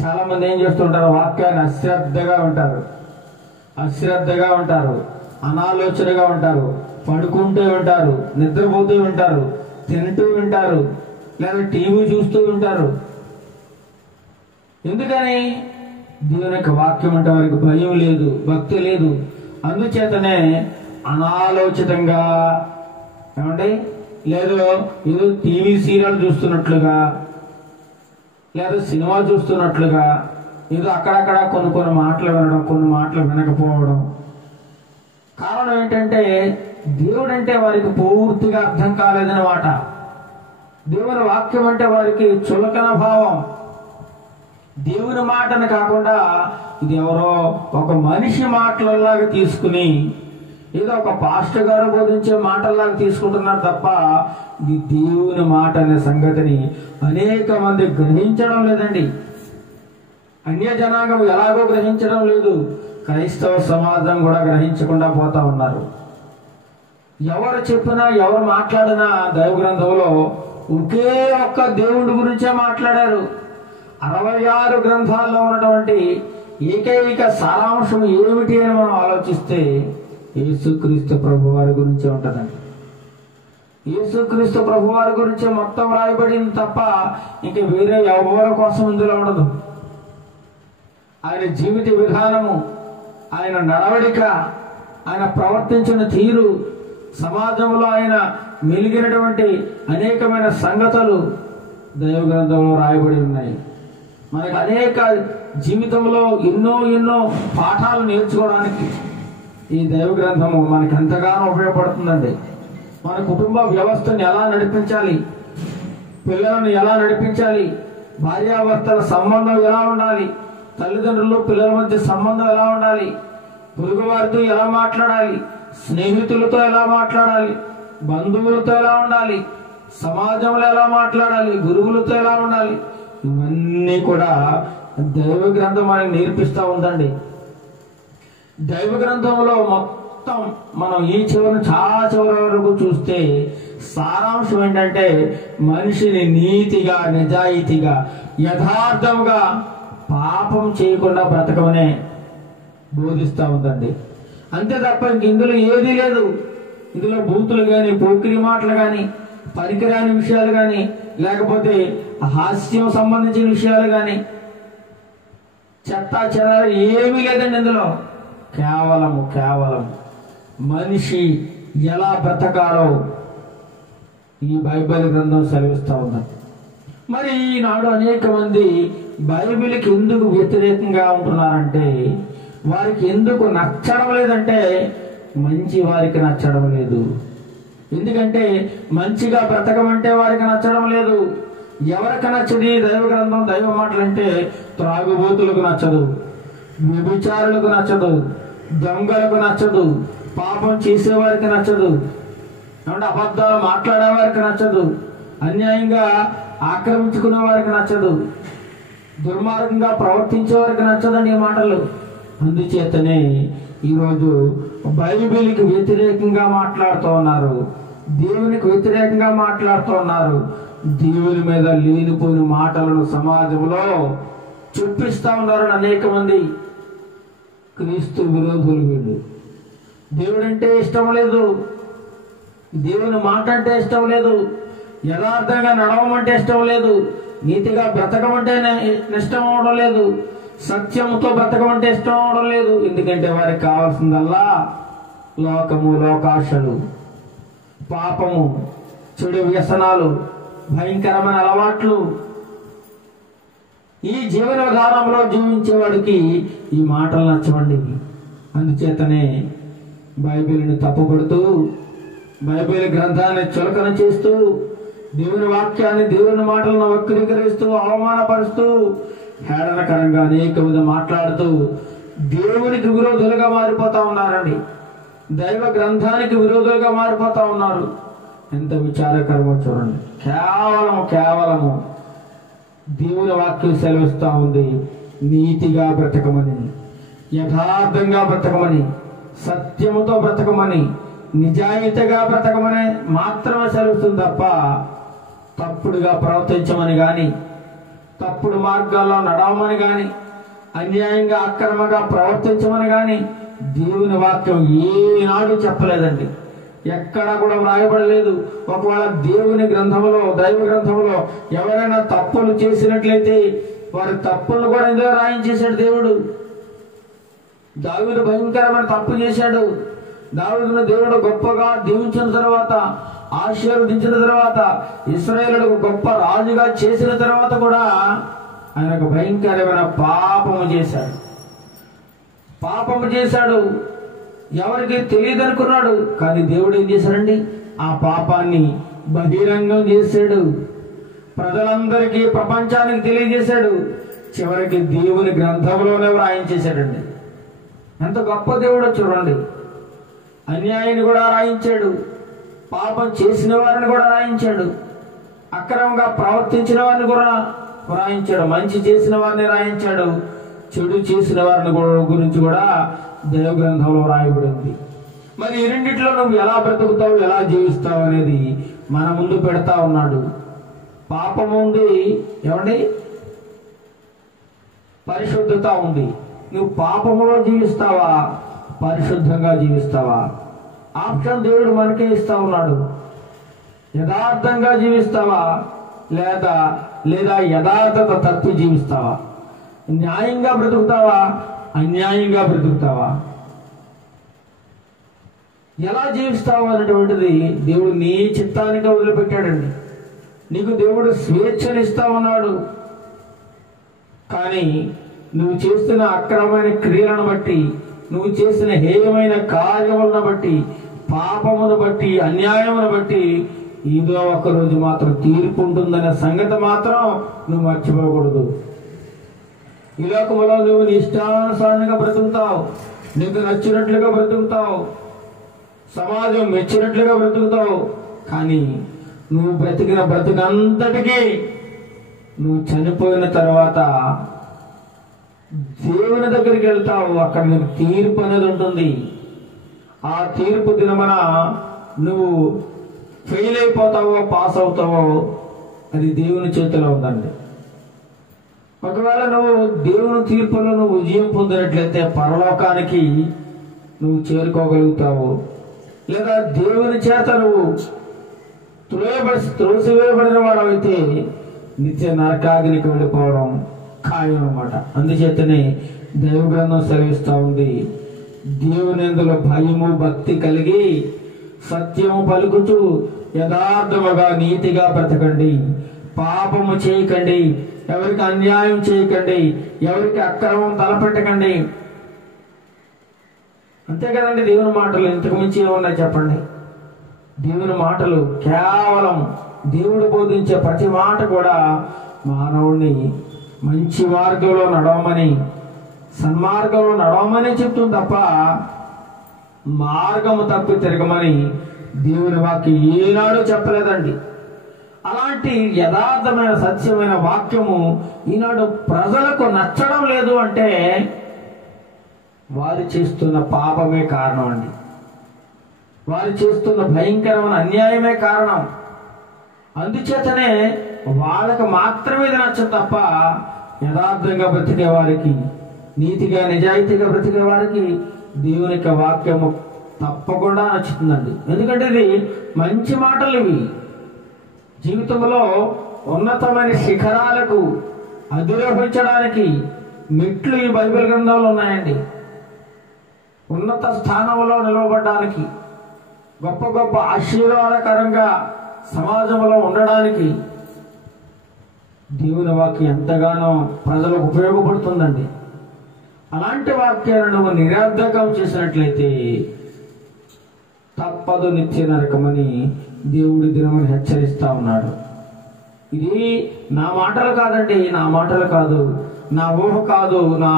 చాలా మంది ఏం చేస్తుంటారు, వాక్యాన్ని అశ్రద్ధగా ఉంటారు, అనాలోచనగా ఉంటారు, పడుకుంటూ ఉంటారు, నిద్రపోతూ ఉంటారు, తింటూ ఉంటారు, లేదా టీవీ చూస్తూ ఉంటారు. ఎందుకని? దేవుని యొక్క వాక్యం అంటే వారికి భయం లేదు, భక్తి లేదు. అందుచేతనే అనాలోచితంగా ఏమంటే లేదు ఏదో టీవీ సీరియల్ చూస్తున్నట్లుగా, లేదా సినిమా చూస్తున్నట్లుగా, ఏదో అక్కడక్కడ కొన్ని మాటలు వినడం, కొన్ని మాటలు వినకపోవడం. కారణం ఏంటంటే దేవుడు అంటే వారికి పూర్తిగా అర్థం కాలేదన్నమాట. దేవుని వాక్యం అంటే వారికి చులకన భావం. దేవుని మాటని కాకుండా ఇది ఎవరో ఒక మనిషి మాటలలాగా తీసుకుని, ఏదో ఒక పాస్టర్ గారు బోధించే మాటల్లాగా తీసుకుంటున్నారు తప్ప ఇది దేవుని మాట అనే సంగతిని అనేక మంది గ్రహించడం లేదండి. అన్య జనాంగం ఎలాగో గ్రహించడం లేదు, క్రైస్తవ సమాజం కూడా గ్రహించకుండా పోతా ఉన్నారు. ఎవరు చెప్పినా ఎవరు మాట్లాడినా దైవ గ్రంథంలో ఒకే ఒక్క దేవుడి గురించే మాట్లాడారు. 66 గ్రంథాల్లో ఉన్నటువంటి ఏకైక సారాంశం ఏమిటి అని మనం ఆలోచిస్తే యేసుక్రీస్తు ప్రభు వారి గురించే ఉంటుందండి. యేసుక్రీస్తు ప్రభు వారి గురించే మొత్తం రాయబడింది తప్ప ఇంక వేరే ఎవరి కోసం ఇందులో ఉండదు. ఆయన జీవిత విధానము, ఆయన నడవడిక, ఆయన ప్రవర్తించిన తీరు, సమాజంలో ఆయన మెలిగినటువంటి అనేకమైన సంగతులు దైవ గ్రంథంలో రాయబడి ఉన్నాయి. మనకు అనేక జీవితంలో ఎన్నో పాఠాలు నేర్చుకోవడానికి ఈ దైవ గ్రంథము మనకి ఎంతగానో ఉపయోగపడుతుందండి. మన కుటుంబ వ్యవస్థను ఎలా నడిపించాలి, పిల్లలను ఎలా నడిపించాలి, భార్యాభర్తల సంబంధం ఎలా ఉండాలి, తల్లిదండ్రులు పిల్లల మధ్య సంబంధం ఎలా ఉండాలి, పొరుగు వారితో ఎలా మాట్లాడాలి, స్నేహితులతో ఎలా మాట్లాడాలి, బంధువులతో ఎలా ఉండాలి, సమాజంలో ఎలా మాట్లాడాలి, గురువులతో ఎలా ఉండాలి, ఇవన్నీ కూడా దైవ గ్రంథం మనకి నేర్పిస్తూ ఉందండి. దైవ గ్రంథంలో మొత్తం మనం ఈ చివరి చాలా చివరి వరకు చూస్తే సారాంశం ఏంటంటే మనిషిని నీతిగా, నిజాయితీగా, యథార్థంగా పాపం చేయకుండా బ్రతకమనే బోధిస్తూ ఉందండి. అంతే తప్ప ఇంక ఇందులో ఏదీ లేదు. ఇందులో బూతులు కానీ, పోకిరి మాటలు కానీ, పనికిరాని విషయాలు కానీ, లేకపోతే హాస్యం సంబంధించిన విషయాలు కానీ, చెత్త చెదార ఏమీ లేదండి. ఇందులో కేవలం మనిషి ఎలా బ్రతకాలో ఈ బైబిల్ గ్రంథం సెలవిస్తూ ఉందండి. మరి ఈనాడు అనేక మంది బైబిల్కి ఎందుకు వ్యతిరేకంగా ఉంటున్నారంటే, వారికి ఎందుకు నచ్చడం లేదంటే మంచి వారికి నచ్చడం లేదు. ఎందుకంటే మంచిగా బ్రతకమంటే వారికి నచ్చడం లేదు. ఎవరికి నచ్చది దైవ గ్రంథం, దైవ మాటలు అంటే త్రాగుబోతులకు నచ్చదు, వ్యభిచారులకు నచ్చదు, దొంగలకు నచ్చదు, పాపం చేసేవారికి నచ్చదు, అంటే అబద్ధాలు మాట్లాడేవారికి నచ్చదు, అన్యాయంగా ఆక్రమించుకునే వారికి నచ్చదు, దుర్మార్గంగా ప్రవర్తించే వారికి నచ్చదండి ఈ మాటలు. అందుచేతనే ఈరోజు బైబిల్కి వ్యతిరేకంగా మాట్లాడుతూ ఉన్నారు, దేవునికి వ్యతిరేకంగా మాట్లాడుతూ ఉన్నారు. దేవుని మీద లేనిపోయిన మాటలను సమాజంలో చూపిస్తూ ఉన్నారు అనేక మంది. క్రీస్తు విరోధులు వీళ్ళు. దేవుడంటే ఇష్టం లేదు, దేవుని మాట అంటే ఇష్టం లేదు, యథార్థంగా నడవమంటే ఇష్టం లేదు, నీతిగా బ్రతకమంటే ఇష్టం అవడం లేదు, సత్యంతో బ్రతకమంటే ఇష్టం అవడం లేదు. ఎందుకంటే వారికి కావాల్సిందల్లా లోకము, లోకాశలు, పాపము, చెడు వ్యసనాలు, భయంకరమైన అలవాట్లు. ఈ జీవన విధానంలో జీవించేవాడికి ఈ మాటలు నచ్చవండి. అందుచేతనే బైబిల్ని తప్పుపడుతూ, బైబిల్ గ్రంథాన్ని చులకన చేస్తూ, దేవుని వాక్యాన్ని, దేవుని మాటలను వక్రీకరిస్తూ, అవమానపరుస్తూ, హేళనకరంగా అనేక విధంగా మాట్లాడుతూ దేవునికి విరోధులుగా మారిపోతా ఉన్నారండి. దైవ గ్రంథానికి విరోధులుగా మారిపోతా ఉన్నారు. ఎంత విచారకరమో చూడండి. కేవలము దేవుని వాక్యం సెలవిస్తూ ఉంది, నీతిగా బ్రతకమని, యథార్థంగా బ్రతకమని, సత్యముతో బ్రతకమని, నిజాయితీగా బ్రతకమని మాత్రమే సెలవుస్తుంది తప్ప తప్పుడుగా ప్రవర్తించమని కానీ, తప్పుడు మార్గాల్లో నడవమని కానీ, అన్యాయంగా అక్రమంగా ప్రవర్తించమని కానీ దేవుని వాక్యం ఏనాడు చెప్పలేదండి. ఎక్కడా కూడా వ్రాయబడలేదు. ఒకవేళ దేవుని గ్రంథంలో, దైవ గ్రంథంలో ఎవరైనా తప్పులు చేసినట్లయితే వారి తప్పులను కూడా ఎందుకు రాయించేశాడు దేవుడు. దావీదు భయంకరమైన తప్పు చేశాడు. దావీదును దేవుడు గొప్పగా దీవించిన తర్వాత, ఆశీర్వదించిన తర్వాత, ఇశ్రాయేలుకు గొప్ప రాజుగా చేసిన తర్వాత కూడా ఆయన ఒక భయంకరమైన పాపము చేశాడు. ఎవరికి తెలియదు అనుకున్నాడు. కానీ దేవుడు ఏం చేశాడండి? ఆ పాపాన్ని బహిరంగం చేశాడు. ప్రజలందరికీ, ప్రపంచానికి తెలియజేశాడు. చివరికి దేవుని గ్రంథంలోనే వ్రాయించేశాడండి. ఎంత గొప్ప దేవుడో చూడండి. అన్యాయాన్ని కూడా రాయించాడు, పాపం చేసిన వారిని కూడా రాయించాడు, అక్రమంగా ప్రవర్తించిన వారిని కూడా రాయించాడు, మంచి చేసిన వారిని రాయించాడు, చెడు చేసిన వారిని గురించి కూడా దైవ గ్రంథంలో రాయబడింది. మరి ఈ రెండిట్లో నువ్వు ఎలా బ్రతుకుతావు, ఎలా జీవిస్తావు అనేది మన ముందు పెడతా ఉన్నాడు. పాపం ఉంది, ఏమండి, పరిశుద్ధత ఉంది. నువ్వు పాపములో జీవిస్తావా, పరిశుద్ధంగా జీవిస్తావా? ఆప్షన్ దేవుడు మనకే ఇస్తా ఉన్నాడు. యథార్థంగా జీవిస్తావా, లేదా యథార్థత తప్పి జీవిస్తావా? న్యాయంగా బ్రతుకుతావా, అన్యాయంగా బ్రతుకుతావా? ఎలా జీవిస్తావా అనేటువంటిది దేవుడు నీ చిత్తానికి వదిలిపెట్టాడండి. నీకు దేవుడు స్వేచ్ఛనిస్తా ఉన్నాడు. కానీ నువ్వు చేస్తున్న అక్రమమైన క్రియలను బట్టి, నువ్వు చేసిన హేయమైన కార్యములను బట్టి, పాపమును బట్టి, అన్యాయమును బట్టి ఏదో ఒక రోజు మాత్రం తీర్పు ఉంటుందనే సంగతి మాత్రం నువ్వు మర్చిపోకూడదు. ఈ లోకములో నువ్వు నీ ఇష్టానుసారంగా బ్రతుకుతావు, నీకు నచ్చినట్లుగా బ్రతుకుతావు, సమాజం మెచ్చినట్లుగా బ్రతుకుతావు. కానీ నువ్వు బ్రతికిన బ్రతుకంతటికీ నువ్వు చనిపోయిన తర్వాత దేవుని దగ్గరికి వెళ్తావు. అక్కడ నీకు తీర్పు అనేది ఉంటుంది. ఆ తీర్పు దినమన నువ్వు ఫెయిల్ అయిపోతావో, పాస్ అవుతావో, అది దేవుని చేతిలో ఉందండి. ఒకవేళ నువ్వు దేవుని తీర్పులో నువ్వు విజయం పొందినట్లయితే పరలోకానికి నువ్వు చేరుకోగలుగుతావు. లేదా దేవుని చేత నువ్వు త్రోసివేయబడిన వాడవైతే నిత్య నరకాగ్నికి వెళ్ళిపోవడం ఖాయం అన్నమాట. అందుచేతనే దైవ గ్రంథం సెలవిస్తూ ఉంది, దేవుని యందు భయము భక్తి కలిగి సత్యము పలుకుచు యథార్థముగా నీతిగా బ్రతకండి, పాపము చేయకండి, ఎవరికి అన్యాయం చేయకండి, ఎవరికి అక్రమం తలపెట్టకండి. అంతే కదండి దేవుని మాటలు. ఇంతకు మించి ఏమన్నా చెప్పండి? దేవుని మాటలు కేవలం దేవుడు బోధించే ప్రతి మాట కూడా మానవుడిని మంచి మార్గంలో నడవమని, సన్మార్గంలో నడవమని చెప్తుంది తప్ప మార్గము తప్పి తిరగమని దేవుని వాక్యం ఏనాడు చెప్పలేదండి. అలాంటి యథార్థమైన సత్యమైన వాక్యము ఈనాడు ప్రజలకు నచ్చడం లేదు అంటే వారు చేస్తున్న పాపమే కారణం అండి. వారు చేస్తున్న భయంకరమైన అన్యాయమే కారణం. అందుచేతనే వాళ్ళకు మాత్రమే ఇది నచ్చదు తప్ప యథార్థంగా బ్రతికే వారికి, నీతిగా నిజాయితీగా బ్రతికే వారికి దేవుని యొక్క వాక్యము తప్పకుండా నచ్చుతుందండి. ఎందుకంటే ఇది మంచి మాటలు. ఇవి జీవితంలో ఉన్నతమైన శిఖరాలకు అధిరోహించడానికి మెట్లు ఈ బైబిల్ గ్రంథంలో ఉన్నాయండి. ఉన్నత స్థానంలో నిలవబడడానికి, గొప్ప గొప్ప ఆశీర్వాదకరంగా సమాజంలో ఉండడానికి దేవుని వాక్యం ఎంతగానో ప్రజలకు ఉపయోగపడుతుందండి. అలాంటి వాక్యాలను నువ్వు నిరర్ధకం చేసినట్లయితే తప్పదు నిత్య నరకమని దేవుడి దినమని హెచ్చరిస్తా ఉన్నాడు. ఇది నా మాటలు కాదండి, నా మాటలు కాదు, నా ఊహ కాదు, నా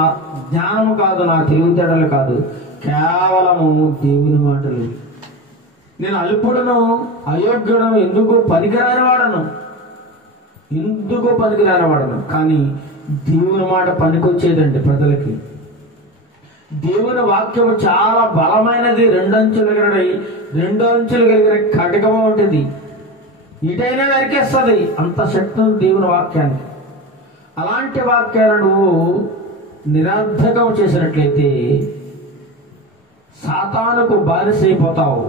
జ్ఞానము కాదు, నా తెలివితేటలు కాదు, కేవలము దేవుని మాటలు. నేను అల్పుడను, అయోగ్యుడను, ఎందుకు పనికిరాని వాడను, కానీ దేవుని మాట పనికొచ్చేదండి ప్రజలకి. దేవుని వాక్యము చాలా బలమైనది, రెండు అంచులు కలిగిన ఖడ్గము ఉంటుంది, ఇటైనా నరికేస్తుంది, అంత శక్తి ఉంది దేవుని వాక్యానికి. అలాంటి వాక్యాలను నువ్వు నిరర్ధకం చేసినట్లయితే సాతానుకు బానిసైపోతావు.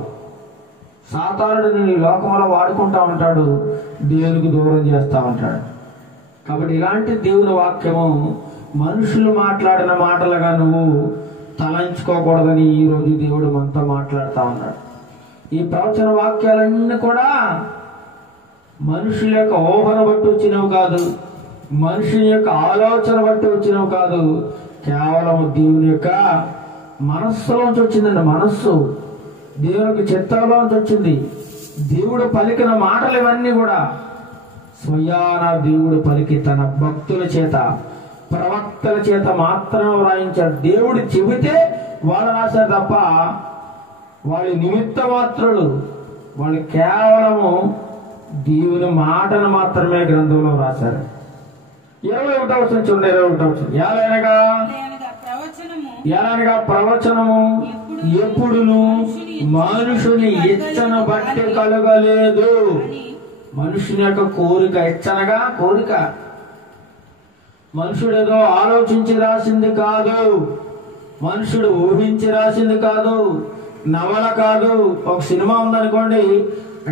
సాతానుడు నేను లోకంలో వాడుకుంటా ఉంటాడు, దేవునికి దూరం చేస్తా ఉంటాడు. కాబట్టి ఇలాంటి దేవుని వాక్యము మనుషులు మాట్లాడిన మాటలుగా నువ్వు తలంచుకోకూడదని ఈరోజు దేవుడు మనతో మాట్లాడుతూ ఉన్నాడు. ఈ ప్రవచన వాక్యాలన్నీ కూడా మనుషుల యొక్క ఊహను బట్టి వచ్చినవి కాదు, మనుషుని యొక్క ఆలోచన బట్టి వచ్చినవి కాదు, కేవలం దేవుని యొక్క మనస్సులోంచి వచ్చిందండి. మనస్సు దేవునికి చిత్తంలోంచి వచ్చింది. దేవుడు పలికిన మాటలు ఇవన్నీ కూడా స్వయాన దేవుడు పలికి తన భక్తుల చేత, ప్రవక్తల చేత మాత్రమే వ్రాయించాడు. దేవుడు చెబితే వాళ్ళు రాశారు తప్ప వాళ్ళ నిమిత్త మాత్రులు, వాళ్ళు కేవలము దేవుని మాటను మాత్రమే గ్రంథంలో రాశారు. 21వ వచనం చూడండి. 21వ వచనం, ఎలానగా ప్రవచనము ఎప్పుడును మనుషుని ఇచ్చన బట్టి కలగలేదు. మనుషుని యొక్క కోరిక, ఇచ్చనగా కోరిక, మనుషుడు ఏదో ఆలోచించి రాసింది కాదు, మనుషుడు ఊహించి రాసింది కాదు, నవల కాదు. ఒక సినిమా ఉందనుకోండి,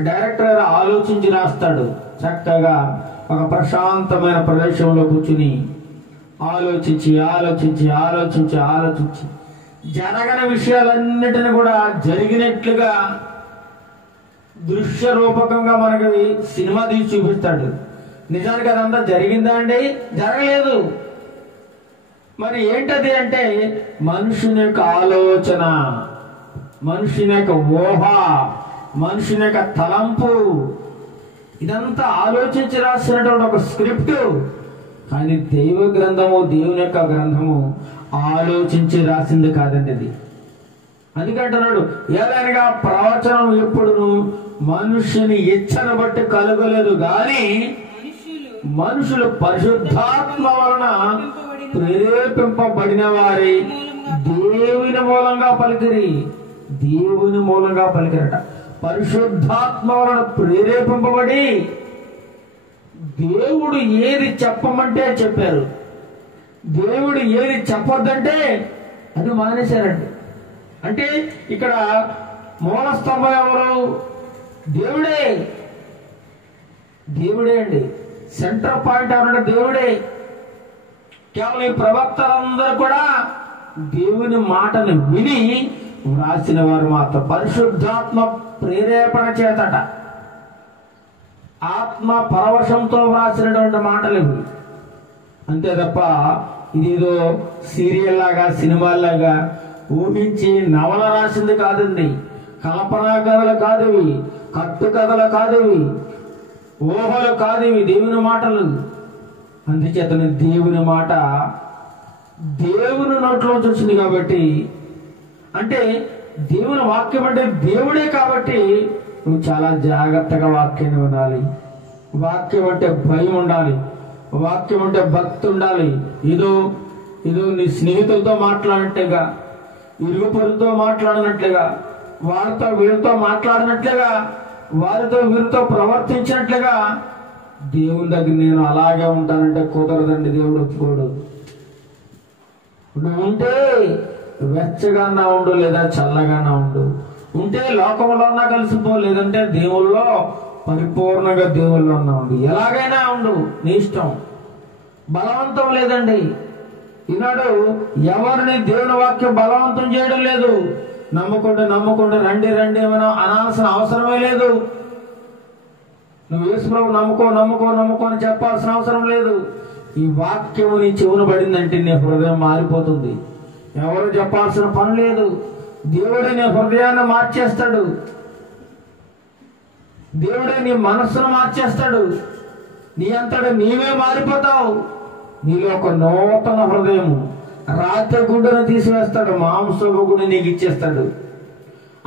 డైరెక్టర్ ఆలోచించి రాస్తాడు. చక్కగా ఒక ప్రశాంతమైన ప్రదేశంలో కూర్చుని ఆలోచించి ఆలోచించి ఆలోచించి ఆలోచించి జరగని విషయాలన్నిటిని కూడా జరిగినట్లుగా దృశ్య రూపకంగా మనకి సినిమా తీసి చూపిస్తాడు. నిజానికి అదంతా జరిగిందా అండి? జరగలేదు. మరి ఏంటది అంటే మనుషుని యొక్క ఆలోచన, మనుషుని యొక్క ఊహ, మనుషుని యొక్క తలంపు, ఇదంతా ఆలోచించి రాసినటువంటి ఒక స్క్రిప్ట్. కానీ దైవ గ్రంథము, దేవుని యొక్క గ్రంథము ఆలోచించి రాసింది కాదండి అది. అందుకంటున్నాడు, ఏదైనా ప్రవచనం ఎప్పుడును మనుషుని ఇచ్చను బట్టి కలగలేదు, గాని మనుషులు పరిశుద్ధాత్మ వలన ప్రేరేపింపబడిన వారి దేవుని మూలంగా పలికిరి. దేవుని మూలంగా పలికిరట. పరిశుద్ధాత్మ వలన ప్రేరేపింపబడి దేవుడు ఏది చెప్పమంటే చెప్పారు, దేవుడు ఏది చెప్పొద్దంటే అది మానేశారండి. అంటే ఇక్కడ మూల స్తంభం ఎవరు? దేవుడే. దేవుడే అండి. సెంటర్ పాయింట్ ఎవరంటే దేవుడే. కేవలం ఈ ప్రవక్తలందరూ కూడా దేవుని మాటను విని వ్రాసిన వారు మాత్రం. పరిశుద్ధాత్మ ప్రేరేపణ చేతట, ఆత్మ పరవశంతో వ్రాసినటువంటి మాటలు ఇవి. అంతే తప్ప ఇదేదో సీరియల్ లాగా, సినిమాల్లాగా ఊహించి నవల రాసింది కాదండి. కల్పనా కథలు కాదు ఇవి, కట్టు కథలు కాదు ఇవి, ఊహలు కాదు ఇవి, దేవుని మాటలు. అందుచేతను దేవుని మాట దేవుని నోట్లోంచి వచ్చింది కాబట్టి, అంటే దేవుని వాక్యం అంటే దేవుడే కాబట్టి నువ్వు చాలా జాగ్రత్తగా వాక్యాన్ని వినాలి. వాక్యం అంటే భయం ఉండాలి, వాక్యం అంటే భక్తి ఉండాలి. ఏదో నీ స్నేహితులతో మాట్లాడినట్లుగా, ఇరుగు పొరుగుతో మాట్లాడినట్లుగా, వారితో వీరితో మాట్లాడినట్లుగా, వారితో వీరితో ప్రవర్తించినట్లుగా దేవుని దగ్గర నేను అలాగే ఉంటానంటే కుదరదండి. దేవుడు ఒప్పుకోడు. నువ్వు ఉంటే వెచ్చగానా ఉండు, లేదా చల్లగానా ఉండు. ఉంటే లోకంలో కలిసిపో, లేదంటే దేవుల్లో పరిపూర్ణంగా దేవుల్లో ఉండు. ఎలాగైనా ఉండు, నీ ఇష్టం. బలవంతం లేదండి. ఈనాడు ఎవరిని దేవుని వాక్యం బలవంతం చేయడం లేదు. నమ్ముకుంటే రండి ఏమైనా అనాల్సిన అవసరమే లేదు. నువ్వు యేసు ప్రభు నమ్ముకో అని చెప్పాల్సిన అవసరం లేదు. ఈ వాక్యము నీ చెవును పడిందంటే నీ హృదయం మారిపోతుంది. ఎవరు చెప్పాల్సిన పని లేదు. దేవుడే నీ హృదయాన్ని మార్చేస్తాడు. దేవుడే నీ మనస్సును మార్చేస్తాడు. నీ అంతటా నీవే మారిపోతావు. నీలో ఒక నూతన హృదయము, రాత్రి గుండెను తీసివేస్తాడు, మాంసపు గుండె నీకు ఇచ్చేస్తాడు.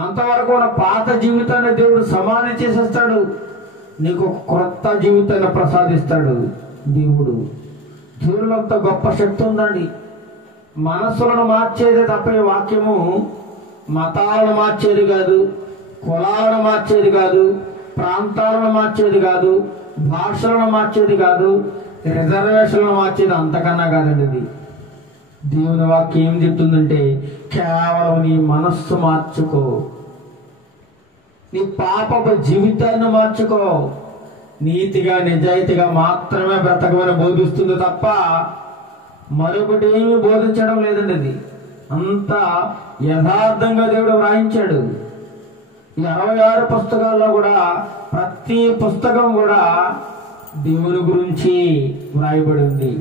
అంతవరకు ఉన్న పాత జీవితాన్ని దేవుడు సమాధి చేసేస్తాడు. నీకు ఒక క్రొత్త జీవితాన్ని ప్రసాదిస్తాడు. దేవుడు దేవుడిలో అంత గొప్ప శక్తి ఉందండి. మనస్సులను మార్చేదే తప్ప ఈ వాక్యము మతాలను మార్చేది కాదు, కులాలను మార్చేది కాదు, ప్రాంతాలను మార్చేది కాదు, భాషలను మార్చేది కాదు, రిజర్వేషన్లను మార్చేది అంతకన్నా కాదండి. ఇది దేవుని వాక్యం ఏం చెప్తుందంటే కేవలం నీ మనస్సు మార్చుకో, నీ పాపపు జీవితాన్ని మార్చుకో, నీతిగా నిజాయితీగా మాత్రమే బ్రతకమని బోధిస్తుంది తప్ప మరొకటి ఏమీ బోధించడం లేదండి. ఇది అంతా యథార్థంగా దేవుడు వ్రాయించాడు. ఈ 66 పుస్తకాల్లో కూడా ప్రతి పుస్తకం కూడా దేవుని గురించి వ్రాయబడి ఉంది.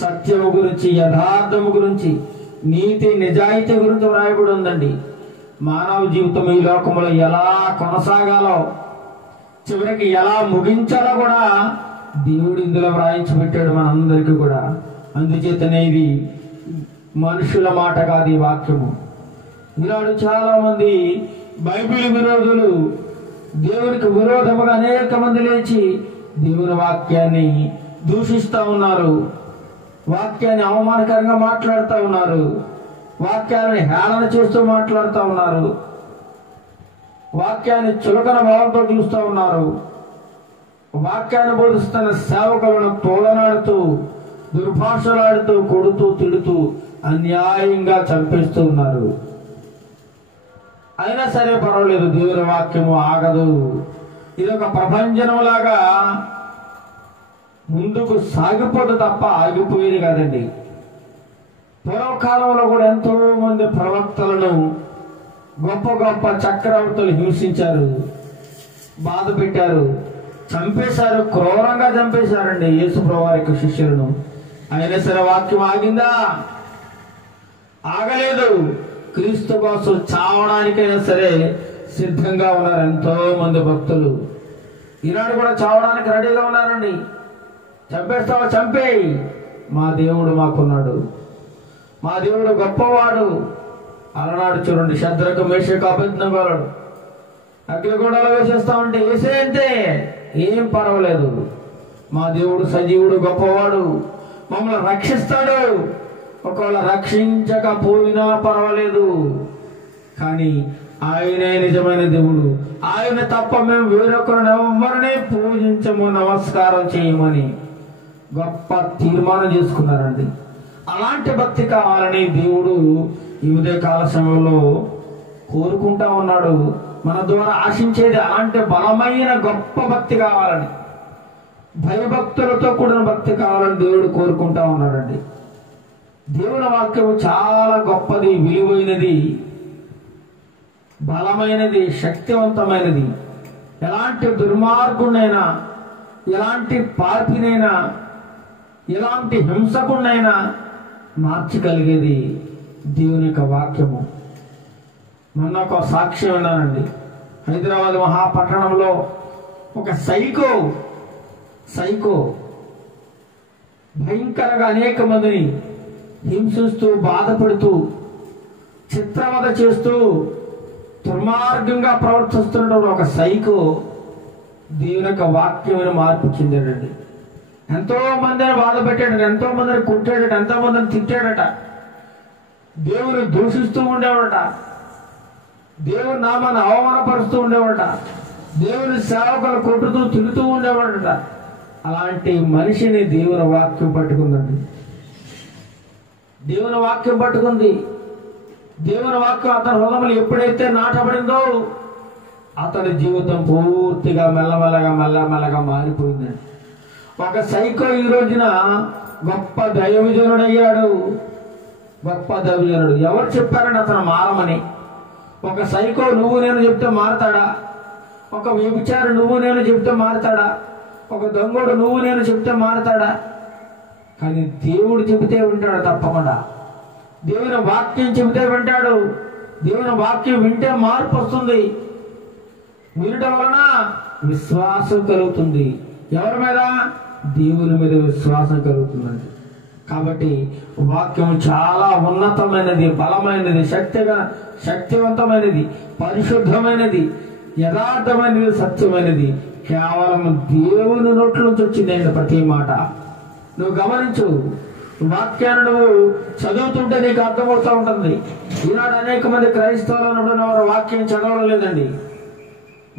సత్యము గురించి, యథార్థము గురించి, నీతి నిజాయితీ గురించి వ్రాయబడి ఉందండి. మానవ జీవితం ఈ లోకంలో ఎలా కొనసాగాలో, చివరికి ఎలా ముగించాలో కూడా దేవుడు ఇందులో వ్రాయించి పెట్టాడు మనందరికీ కూడా. అందుచేతనే ఇది మనుషుల మాట కాదు ఈ వాక్యము. ఈనాడు చాలా మంది బైబిల్ విరోధులు, దేవునికి విరోధముగా అనేక మంది లేచి దేవుని వాక్యాన్ని దూషిస్తూ ఉన్నారు, వాక్యాన్ని అవమానకరంగా మాట్లాడుతూ ఉన్నారు, వాక్యాన్ని హేళన చేస్తూ మాట్లాడుతూ ఉన్నారు, వాక్యాన్ని చులకన భావంతో చూస్తూ ఉన్నారు. వాక్యాన్ని బోధిస్తున్న సేవకులను తోలనాడుతూ, దుర్భాషలాడుతూ, కొడుతూ, తిడుతూ అన్యాయంగా చంపేస్తూ ఉన్నారు. అయినా సరే పర్వాలేదు, దేవుని వాక్యము ఆగదు. ఇదొక ప్రపంచంలాగా ముందుకు సాగిపోదు తప్ప ఆగిపోయేది కాదండి. పూర్వకాలంలో కూడా ఎంతో మంది ప్రవక్తలను గొప్ప గొప్ప చక్రవర్తులు హింసించారు, బాధ పెట్టారు, చంపేశారు, క్రూరంగా చంపేశారండి యేసుప్రభువు వారి శిష్యులను. అయినా సరే వాక్యం ఆగిందా? ఆగలేదు. క్రీస్తు కోసం చావడానికైనా సరే సిద్ధంగా ఉన్నారు ఎంతో మంది భక్తులు. ఈనాడు కూడా చావడానికి రెడీగా ఉన్నారండి. చంపేస్తావా? చంపేయి, మా దేవుడు మాకున్నాడు, మా దేవుడు గొప్పవాడు. అలనాడు చూడండి, శద్రకు, మేషకు, అబేద్నెగోలు అగ్నిగుండాలు వేసేస్తామంటే వేసే అంతే, ఏం పర్వాలేదు, మా దేవుడు సజీవుడు, గొప్పవాడు, మమ్మల్ని రక్షిస్తాడు. ఒకవేళ రక్షించకపోయినా పర్వాలేదు, కానీ ఆయనే నిజమైన దేవుడు. ఆయన తప్ప మేము వేరొకరిని ఎవరిని పూజించము, నమస్కారం చేయమని గొప్ప తీర్మానం చేసుకున్నారండి. అలాంటి భక్తి కావాలని దేవుడు ఈ ఉదయకాల సమయంలో కోరుకుంటా ఉన్నాడు. మన ద్వారా ఆశించేది అలాంటి బలమైన గొప్ప భక్తి కావాలని, భయభక్తులతో కూడిన భక్తి కావాలని దేవుడు కోరుకుంటా ఉన్నాడండి. దేవుని వాక్యము చాలా గొప్పది, విలువైనది, బలమైనది, శక్తివంతమైనది. ఎలాంటి దుర్మార్గునైనా, ఎలాంటి పాపినైనా, ఎలాంటి హింసకునైనా మార్చగలిగేది దేవుని యొక్క వాక్యము. మొన్న ఒక సాక్ష్యం విన్నానండి. హైదరాబాద్ మహాపట్టణంలో ఒక సైకో భయంకరంగా అనేక మందిని హింసిస్తూ, బాధపడుతూ, చిత్రవద చేస్తూ, దుర్మార్గంగా ప్రవర్తిస్తున్న ఒక సైకో దేవుని యొక్క వాక్యమైన మార్పు చెందాడండి. ఎంతో మందిని బాధ పెట్టాడట, ఎంతో మందిని కుట్టాడట, ఎంతో మందిని తిట్టాడట, దేవుని దూషిస్తూ ఉండేవాడట, దేవుని నామాన్ని అవమానపరుస్తూ ఉండేవాడట, దేవుని సేవకులు కొట్టుతూ తిడుతూ ఉండేవాడట. అలాంటి మనిషిని దేవుని వాక్యం పట్టుకుందండి. దేవుని వాక్యం పట్టుకుంది. దేవుని వాక్యం అతని హృదయంలో ఎప్పుడైతే నాటబడిందో అతని జీవితం పూర్తిగా మెల్లమెల్లగా మారిపోయిందండి. ఒక సైకో ఈ రోజున గొప్ప దైవజనుడయ్యాడు. గొప్ప దైవజనుడు. ఎవరు చెప్పారని అతను మారమని? ఒక సైకో నువ్వు నేను చెప్తే మారతాడా? ఒక వ్యభిచారి నువ్వు నేను చెప్తే మారతాడా? ఒక దొంగడు నువ్వు నేను చెప్తే మారతాడా? కానీ దేవుడు చెబితే వింటాడు తప్పకుండా. దేవుని వాక్యం చెబితే వింటాడు. దేవుని వాక్యం వింటే మార్పు వస్తుంది. వినడం వలన విశ్వాసం కలుగుతుంది. ఎవరి మీద? దేవుని మీద విశ్వాసం కలుగుతుందండి. కాబట్టి వాక్యం చాలా ఉన్నతమైనది, బలమైనది, శక్తివంతమైనది, పరిశుద్ధమైనది, యథార్థమైనది, సత్యమైనది. కేవలం దేవుని నోట్ల నుంచి వచ్చిందండి ప్రతి మాట. నువ్వు గమనించు. వాక్యాన్ని నువ్వు చదువుతుంటే నీకు అర్థమవుతూ ఉంటుంది. ఈనాడు అనేక మంది క్రైస్తవులు వారు వాక్యం చదవడం లేదండి.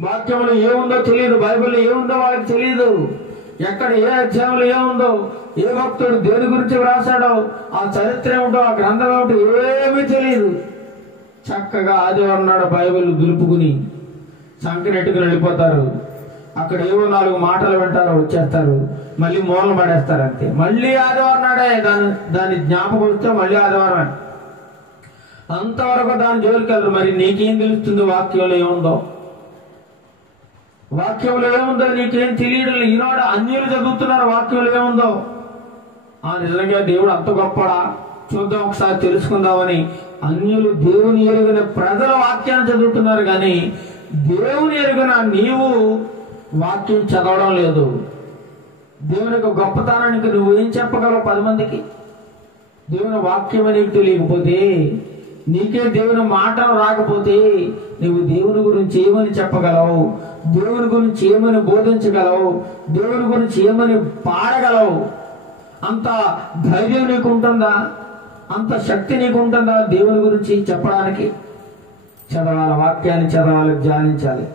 వాక్యంలో ఏముందో తెలియదు. బైబిల్లో ఏముందో వాళ్ళకి తెలియదు. ఎక్కడ ఏ అధ్యాయంలో ఏముందో, ఏ భక్తుడు దేని గురించి వ్రాసాడో, ఆ చరిత్ర ఏమిటో, ఆ గ్రంథం ఏమిటో ఏమీ తెలియదు. చక్కగా ఆదివారం నాడు బైబిల్ దులుపుకుని సంకరెట్టుకుని వెళ్ళిపోతారు. అక్కడ ఏవో 4 మాటలు వింటారో వచ్చేస్తారు, మళ్ళీ మూలన పడేస్తారు అంతే. మళ్ళీ ఆదివారం నాడే దాని జ్ఞాపకం వస్తే మళ్ళీ ఆదివారం. అంతవరకు దాని జోలికి వెళ్ళరు. మరి నీకేం తెలుస్తుంది వాక్యంలో ఏముందో? వాక్యంలో ఏముందో నీకేం తెలియడం. ఈనాడు అన్యులు చదువుతున్నారు వాక్యంలో ఏముందో. నిజంగా దేవుడు అంత గొప్పడా, చూద్దాం ఒకసారి తెలుసుకుందామని అన్యులు దేవుని ఎరుగిన ప్రజల వాక్యాన్ని చదువుతున్నారు. కానీ దేవుని ఎరుగిన నీవు వాక్యం చదవడం లేదు. దేవుని యొక్క గొప్పతనానికి నువ్వు ఏం చెప్పగలవు 10 మందికి? దేవుని వాక్యం నీకు తెలియకపోతే, నీకే దేవుని మాటలు రాకపోతే నువ్వు దేవుని గురించి ఏమని చెప్పగలవు? దేవుని గురించి ఏమని బోధించగలవు? దేవుని గురించి ఏమని పాడగలవు? అంత ధైర్యం నీకు ఉంటుందా? అంత శక్తి నీకు ఉంటుందా దేవుని గురించి చెప్పడానికి? చదవాలి, వాక్యాన్ని చదవాలి, ధ్యానించాలి.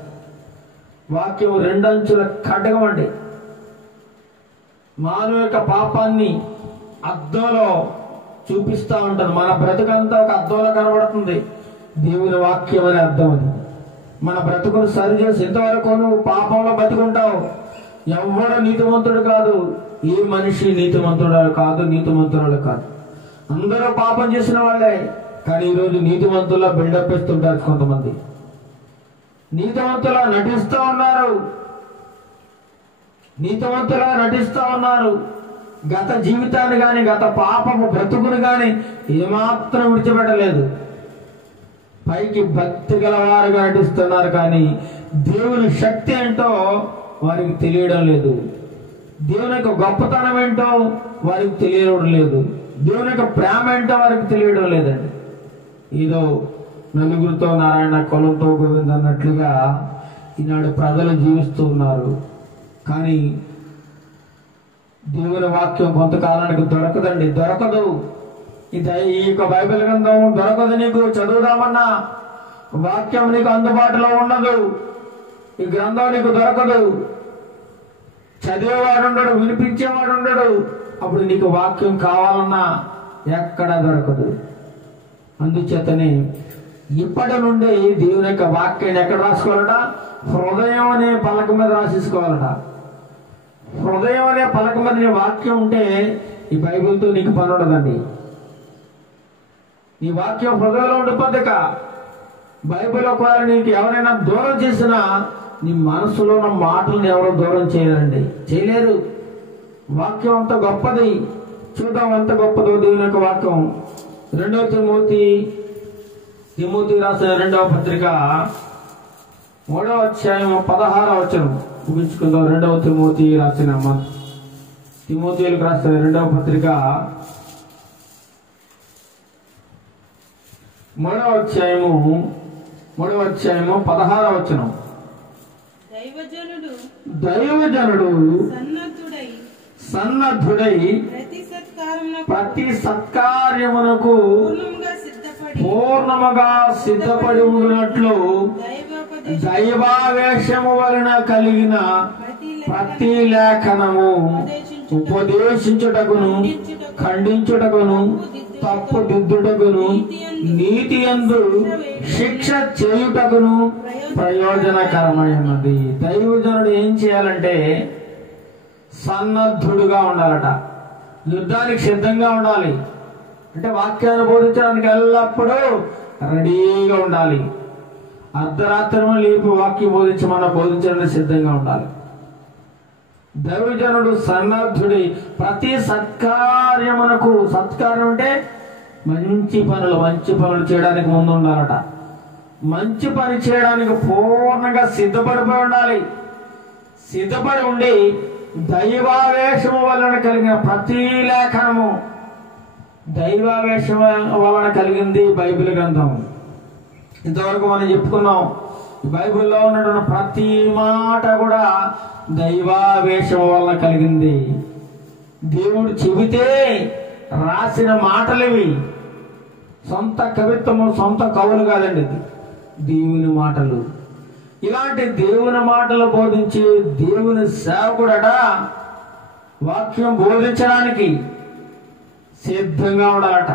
వాక్యం 2 అంచుల ఖడ్గం అండి. మానవ యొక్క పాపాన్ని అద్దంలో చూపిస్తూ ఉంటుంది. మన బ్రతుకంతా ఒక అద్దంలో కనబడుతుంది. దేవుని వాక్యం అనే అద్దం అది. మన బ్రతుకును సరిచేసి ఇంతవరకు నువ్వు పాపంలో బతుకుంటావు. ఎవడు నీతిమంతుడు కాదు. ఏ మనిషి నీతిమంతుడు కాదు, నీతిమంతురాలు కాదు. అందరూ పాపం చేసిన వాళ్ళే. కానీ ఈరోజు నీతిమంతుల్లో బిల్డప్ ఇస్తుంటారు కొంతమంది. నీతిమంతులా నటిస్తూ ఉన్నారు. గత జీవితాన్ని కానీ, గత పాపము బ్రతుకును కానీ ఏమాత్రం విడిచిపెట్టలేదు. పైకి భక్తి గలవారుగా నటిస్తున్నారు. కానీ దేవుని శక్తి ఏంటో వారికి తెలియడం లేదు. దేవుని యొక్క గొప్పతనం ఏంటో వారికి తెలియడం లేదు. దేవుని యొక్క ప్రేమ ఏంటో వారికి తెలియడం లేదండి. ఏదో నలుగురితో నారాయణ, కులంతో గోవింద అన్నట్లుగా ఈనాడు ప్రజలు జీవిస్తూ ఉన్నారు. కానీ దేవుని వాక్యం కొంతకాలానికి దొరకదు. ఈ యొక్క బైబిల్ గ్రంథం దొరకదు. నీకు చదువుదామన్నా వాక్యం నీకు అందుబాటులో ఉండదు. ఈ గ్రంథం నీకు దొరకదు. చదివేవాడు ఉండడు, వినిపించేవాడు ఉండడు. అప్పుడు నీకు వాక్యం కావాలన్నా ఎక్కడ దొరకదు. అందుచేతనే ఇప్పటి నుండి దేవుని యొక్క వాక్యాన్ని ఎక్కడ రాసుకోవాలట? హృదయం అనే పలక మీద రాసేసుకోవాలట. హృదయం అనే పలక మీద నీ వాక్యం ఉంటే ఈ బైబిల్తో నీకు పని ఉండదండి. నీ వాక్యం హృదయంలో ఉండిపోద్దిక. బైబిల్ ఒకవేళ నీకు ఎవరైనా దూరం చేసినా నీ మనసులో ఉన్న మాటలను ఎవరో దూరం చేయలేరు. వాక్యం అంత గొప్పది. చూద్దాం ఎంత గొప్పదో దేవుని యొక్క వాక్యం. 2వ తిమోతి రాసిన 2వ పత్రిక 3వ అధ్యాయం 16వ వచనం ముగించుకుందాం. 2వ తిమోతి రాసిన తిమోతిలకు రాసిన 2వ పత్రిక 3వ అధ్యాయము 16వ వచనం. దైవజనుడు సన్నద్ధుడై ప్రతి సత్కార్యమునకు పూర్ణముగా సిద్ధపడి ఉన్నట్లు దైవావేశము వలన కలిగిన ప్రతి లేఖనము ఉపదేశించుటకును, ఖండించుటకును, తప్పు దిద్దుటకును నీతి యందు శిక్ష చేయుటకును ప్రయోజనకరమైనది. దైవజనుడు ఏం చేయాలంటే సన్నద్ధుడుగా ఉండాలట, యుద్ధానికి సిద్ధంగా ఉండాలి. అంటే వాక్యాన్ని బోధించడానికి ఎల్లప్పుడూ రెడీగా ఉండాలి. అర్ధరాత్రి లేపి వాక్యం బోధించడానికి సిద్ధంగా ఉండాలి. దైవజనుడు సన్నద్ధుడి ప్రతి సత్కార్యమునకు, సత్కార్యం అంటే మంచి పనులు చేయడానికి ముందు ఉండాలట. మంచి పని చేయడానికి పూర్ణంగా సిద్ధపడిపోయి ఉండాలి. సిద్ధపడి ఉండి దైవావేశము వలన కలిగిన ప్రతి లేఖనము, దైవావేశం వలన కలిగింది బైబిల్ గ్రంథం. ఇంతవరకు మనం చెప్పుకున్నాం, బైబిల్లో ఉన్నటువంటి ప్రతి మాట కూడా దైవావేశం వలన కలిగింది. దేవుడు చెబితే రాసిన మాటలివి. సొంత కవిత్వము, సొంత కవులు కాదండి, ఇది దేవుని మాటలు. ఇలాంటి దేవుని మాటలు బోధించి దేవుని సేవకుడట వాక్యం బోధించడానికి సిద్ధంగా ఉండాలట.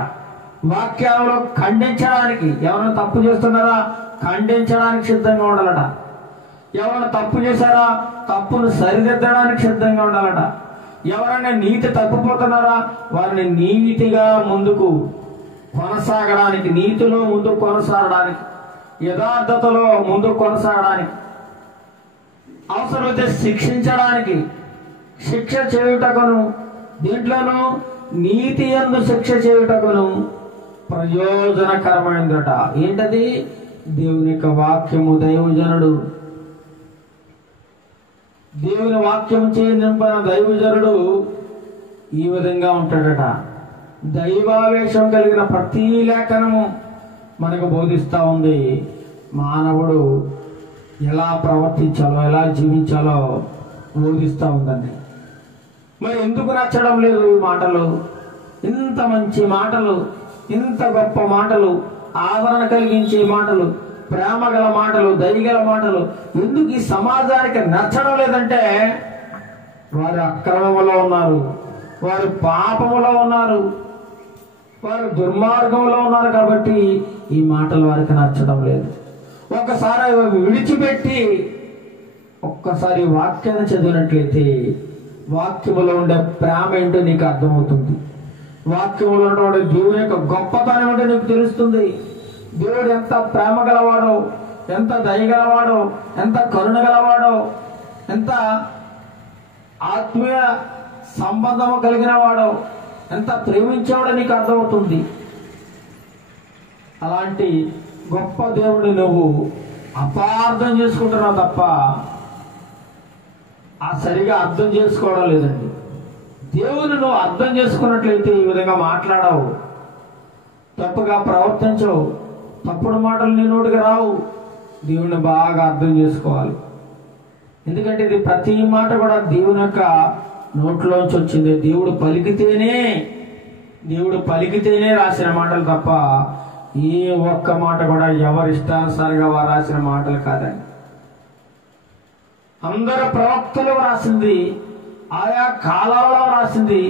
వాక్యాలలో ఖండించడానికి, ఎవరైనా తప్పు చేస్తున్నారా ఖండించడానికి సిద్ధంగా ఉండాలట. ఎవరైనా తప్పు చేశారా తప్పును సరిదిద్దడానికి సిద్ధంగా ఉండాలట. ఎవరైనా నీతి తప్పిపోతున్నారా వారిని నీతిగా ముందుకు కొనసాగడానికి, నీతిలో ముందుకు కొనసాగడానికి, యథార్థతలో ముందుకు కొనసాగడానికి, అవసరమైతే శిక్షించడానికి, శిక్ష చేయుటకును, దీంట్లోనూ నీతి యందు శిక్ష చేయుటకును ప్రయోజనకరమైనదట. ఏంటది? దేవుని యొక్క వాక్యము. దైవజనుడు, దేవుని వాక్యం నింపిన దైవజనుడు ఈ విధంగా ఉంటాడట. దైవావేశం కలిగిన ప్రతి లేఖనము మనకు బోధిస్తూ ఉంది. మానవుడు ఎలా ప్రవర్తించాలో, ఎలా జీవించాలో బోధిస్తూ ఉందండి. మరి ఎందుకు నచ్చడం లేదు ఈ మాటలు? ఇంత మంచి మాటలు, ఇంత గొప్ప మాటలు, ఆదరణ కలిగించే మాటలు, ప్రేమ గల మాటలు, దయగల మాటలు ఎందుకు ఈ సమాజానికి నచ్చడం లేదంటే వారు అక్రమములో ఉన్నారు, వారు పాపములో ఉన్నారు, వారు దుర్మార్గంలో ఉన్నారు. కాబట్టి ఈ మాటలు వారికి నచ్చడం లేదు. ఒక్కసారి విడిచిపెట్టి ఒక్కసారి వాక్యాన్ని చదివినట్లయితే వాక్యములో ఉండే ప్రేమ ఏంటో నీకు అర్థమవుతుంది. వాక్యములో ఉండే దేవుని యొక్క గొప్పతనం ఏంటో నీకు తెలుస్తుంది. దేవుడు ఎంత ప్రేమ గలవాడో, ఎంత దయగలవాడో, ఎంత కరుణ గలవాడో, ఎంత ఆత్మీయ సంబంధము కలిగిన వాడో, ఎంత ప్రేమించేవాడో నీకు అర్థమవుతుంది. అలాంటి గొప్ప దేవుడిని నువ్వు అపార్థం చేసుకుంటున్నావు తప్ప సరిగా అర్థం చేసుకోవడం లేదండి. దేవుని నువ్వు అర్థం చేసుకున్నట్లయితే ఈ విధంగా మాట్లాడవు, తప్పుగా ప్రవర్తించవు, తప్పుడు మాటలు నీ నోటికి రావు. దేవుని బాగా అర్థం చేసుకోవాలి. ఎందుకంటే ఇది ప్రతి మాట కూడా దేవుని యొక్క నోట్లోంచి వచ్చింది. దేవుడు పలికితేనే రాసిన మాటలు తప్ప ఏ ఒక్క మాట కూడా ఎవరిష్టానుసారంగా వారు రాసిన మాటలు కాదండి. అందరు ప్రవక్తలు రాసింది, ఆయా కాలాలలో రాసింది,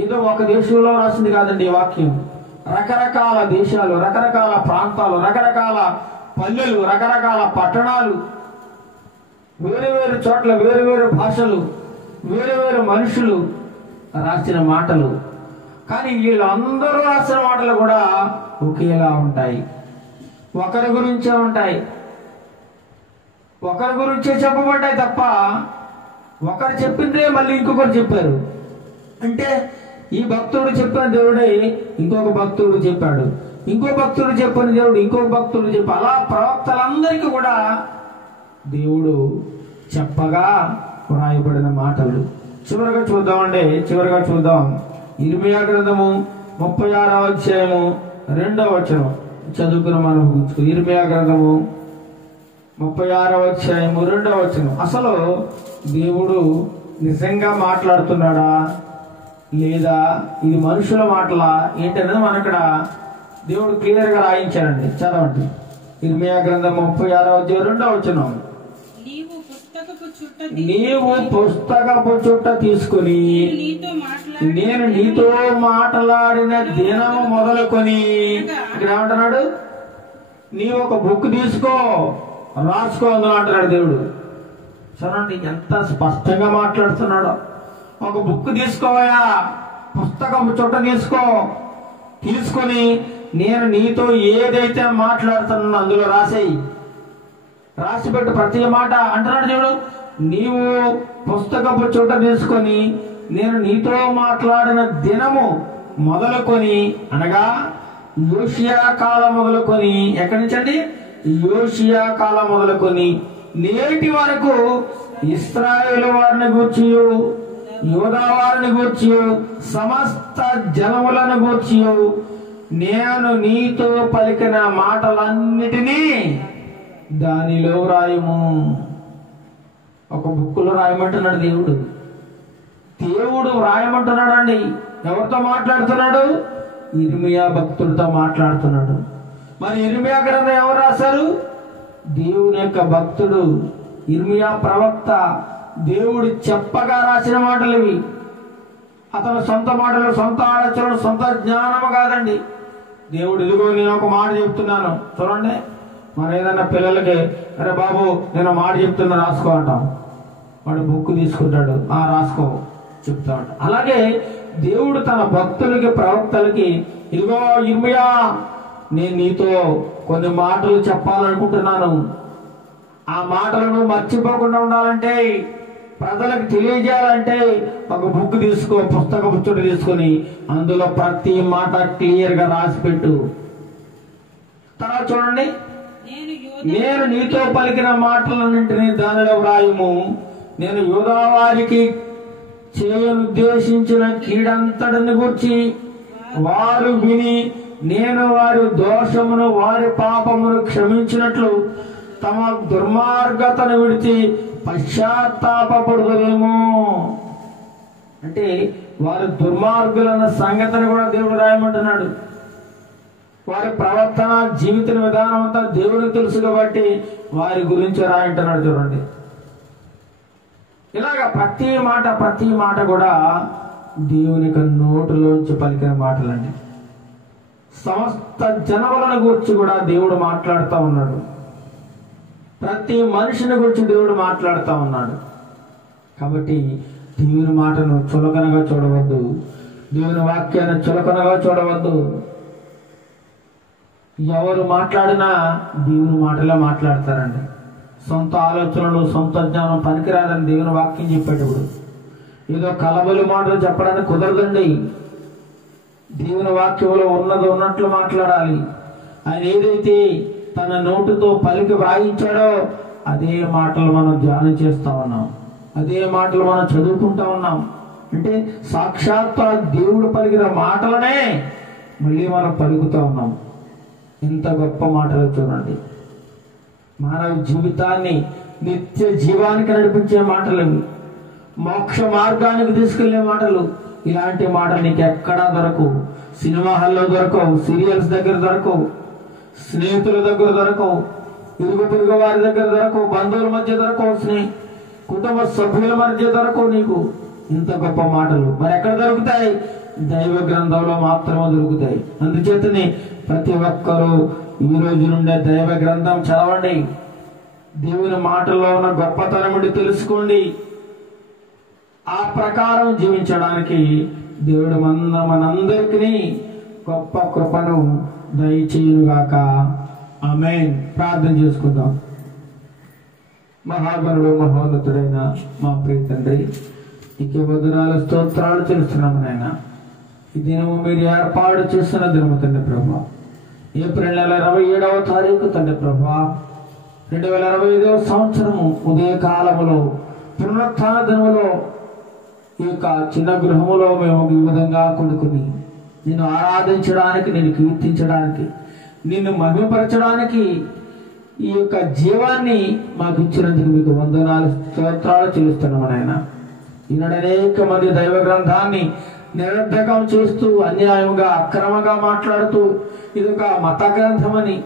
ఏదో ఒక దేశంలో రాసింది కాదండి. ఈ వాక్యం రకరకాల దేశాలు, రకరకాల ప్రాంతాలు, రకరకాల పల్లెలు, రకరకాల పట్టణాలు, వేరు వేరు చోట్ల వేరు వేరు భాషలు, వేరు వేరు మనుషులు రాసిన మాటలు. కానీ వీళ్ళందరూ రాసిన మాటలు కూడా ఒకేలా ఉంటాయి, ఒకరి గురించే ఉంటాయి, ఒకరి గురించే చెప్పబడ్డాయి తప్ప ఒకరు చెప్పిందే మళ్ళీ ఇంకొకరు చెప్పారు. అంటే ఈ భక్తుడు చెప్పిన దేవుడే ఇంకొక భక్తుడు చెప్పాడు, ఇంకో భక్తుడు చెప్పిన దేవుడు ఇంకొక భక్తుడు చెప్పాడు. అలా ప్రవక్తలందరికీ కూడా దేవుడు చెప్పగా వ్రాయబడిన మాటలు. చివరిగా చూద్దాం. ఇర్మియా గ్రంథము 36వ అధ్యాయము 2వ వచనం చదువుకుని మనం ముగించుకో. ఇర్మియా గ్రంథము 36వ అధ్యాయము 2వ వచనం. అసలు దేవుడు నిజంగా మాట్లాడుతున్నాడా లేదా ఇది మనుషుల మాటలా ఏంటనేది మనం ఇక్కడ దేవుడు క్లియర్ గా రాయించాడండి. చదవండి. ఇర్మియా గ్రంథం 36వ అధ్యాయం 2వ వచనం. నీవు పుస్తకమును నీవు పుస్తకపు చుట్ట తీసుకుని నేను నీతో మాట్లాడిన దినము మొదలుకొని ఇక్కడ ఏమంటున్నాడు, నీవు ఒక బుక్ తీసుకో రాసుకో అందులో అంటున్నాడు దేవుడు. చూడండి ఎంత స్పష్టంగా మాట్లాడుతున్నాడో. ఒక బుక్ తీసుకోవయా, పుస్తకం చుట్ట తీసుకొని నేను నీతో ఏదైతే మాట్లాడుతున్నానో అందులో రాసిపెట్టు ప్రతి మాట అంటున్నాడు దేవుడు. నీవు పుస్తకపు చుట్ట తీసుకొని నేను నీతో మాట్లాడిన దినము మొదలుకొని, అనగా యోషియా కాలం మొదలుకొని, ఎక్కడి నుంచి అండి, యోషియా కాలం మొదలుకొని నేటి వరకు ఇశ్రాయేలు వారిని గూర్చి, యూదా వారిని గూర్చి, సమస్త జనములను గూర్చి నేను నీతో పలికిన మాటలన్నిటినీ దానిలో రాయము. ఒక బుక్కులో రాయమంటున్నాడు దేవుడు. దేవుడు రాయమంటున్నాడు అండి. ఎవరితో మాట్లాడుతున్నాడు? ఇర్మియా భక్తుడితో మాట్లాడుతున్నాడు. మరి ఇర్మియా గ్రంథం ఎవరు రాశారు? దేవుని యొక్క భక్తుడు ఇర్మియా ప్రవక్త. దేవుడు చెప్పగా రాసిన మాటలు ఇవి. అతను సొంత మాటలు, సొంత ఆలోచనలు, సొంత జ్ఞానము కాదండి. దేవుడు ఇదిగో నేను ఒక మాట చెప్తున్నాను. చూడండి, మనం ఏదన్నా పిల్లలకి అరే బాబు నేను మాట చెప్తున్నా రాసుకో అంటాం. వాడు బుక్ తీసుకుంటాడు, రాసుకో చెప్తా ఉంటా. అలాగే దేవుడు తన భక్తులకి, ప్రవక్తలకి ఇదిగో ఇర్మియా నేను నీతో కొన్ని మాటలు చెప్పాలనుకుంటున్నాను. ఆ మాటలను మర్చిపోకుండా ఉండాలంటే, ప్రజలకు తెలియజేయాలంటే ఒక బుక్ తీసుకో, పుస్తకపు చుట్ట తీసుకొని అందులో ప్రతి మాట క్లియర్ గా రాసి పెట్టు. తర్వాత చూడండి, నేను నీతో పలికిన మాటలన్నింటినీ దానిలో వ్రాయము. నేను యూదా వారికి చేయనుద్దేశించిన కీడంతటిని గురించి వారు విని నేను వారి దోషమును వారి పాపమును క్షమించినట్లు తమ దుర్మార్గతను విడిచి పశ్చాత్తాపడుదురేమో. అంటే వారి దుర్మార్గులన్న సంగతిని కూడా దేవుడు రాయమంటున్నాడు. వారి ప్రవర్తన, జీవిత విధానం అంతా దేవుడికి తెలుసు కాబట్టి వారి గురించి రాయంటున్నాడు. చూడండి, ఇలాగా ప్రతి మాట కూడా దేవుని నోటులోంచి పలికిన మాటలండి. సమస్త జనములను గురించి కూడా దేవుడు మాట్లాడుతూ ఉన్నాడు. ప్రతి మనిషిని గురించి దేవుడు మాట్లాడుతూ ఉన్నాడు. కాబట్టి దేవుని మాటను చులకనగా చూడవద్దు. దేవుని వాక్యాన్ని చులకనగా చూడవద్దు. ఎవరు మాట్లాడినా దేవుని మాటలో మాట్లాడతారండి. సొంత ఆలోచనలు, సొంత జ్ఞానం పనికిరాదని దేవుని వాక్యం చెప్పేటప్పుడు ఏదో కలబలి మాటలు చెప్పడానికి కుదరదండి. దేవుని వాక్యంలో ఉన్నది ఉన్నట్లు మాట్లాడాలి. ఆయన ఏదైతే తన నోటితో పలికి వ్రాయించాడో అదే మాటలు మనం ధ్యానం చేస్తా ఉన్నాం, అదే మాటలు మనం చదువుకుంటా ఉన్నాం. అంటే సాక్షాత్తు దేవుడు పలికిన మాటలనే మళ్ళీ మనం పలుకుతా ఉన్నాం. ఎంత గొప్ప మాటలు చూడండి. మానవ జీవితాన్ని నిత్య జీవానికి నడిపించే మాటలు, మోక్ష మార్గానికి తీసుకెళ్లే మాటలు. ఇలాంటి మాటలు నీకు ఎక్కడా దొరకవు. సినిమా హాల్లో దొరకవు, సీరియల్స్ దగ్గర దొరకవు, స్నేహితుల దగ్గర దొరకవు, ఇరుగు పొరుగు వారి దగ్గర దొరకవు, బంధువుల మధ్య దొరకవు, కుటుంబ సభ్యుల మధ్య దొరకవు. నీకు ఇంత గొప్ప మాటలు మరి ఎక్కడ దొరుకుతాయి? దైవ గ్రంథంలో మాత్రమే దొరుకుతాయి. అందుచేతనే ప్రతి ఒక్కరూ ఈ రోజు నుండే దైవ గ్రంథం చదవండి. దేవుని మాటల్లో ఉన్న గొప్పతనం తెలుసుకోండి. ఆ ప్రకారం జీవించడానికి దేవుడు మనందరికీ గొప్ప కృపను దయచేయునుగాక. ఆమేన్. ప్రార్థన చేసుకుందాం. మహాగణుడు, మహోన్నతుడైన మా ప్రియ తండ్రి, నీకే వందనాలు, స్తోత్రాలు చేస్తున్నాము నాయన. ఈ దినము మీరు ఏర్పాటు చేస్తున్న దినము తండ్రి ప్రభా, ఏప్రిల్ నెల 27వ తారీఖు తండ్రి ప్రభా, 2025వ సంవత్సరము ఉదయకాలములో పునరుత్థాన దినములో ఈ యొక్క చిన్న గృహములో మేము ఈ విధంగా కొనుక్కుని నిన్ను ఆరాధించడానికి, నిన్ను కీర్తించడానికి, నిన్ను మహిమపరచడానికి ఈ యొక్క జీవాన్ని మాకు ఇచ్చినందుకు మీకు వందనాలు, స్తోత్రాలు చెల్లిస్తున్నాము నాయన. ఈనాడు అనేక మంది దైవ గ్రంథాన్ని నిరర్ధకం చేస్తూ, అన్యాయంగా, అక్రమంగా మాట్లాడుతూ ఇదొక మత గ్రంథమని,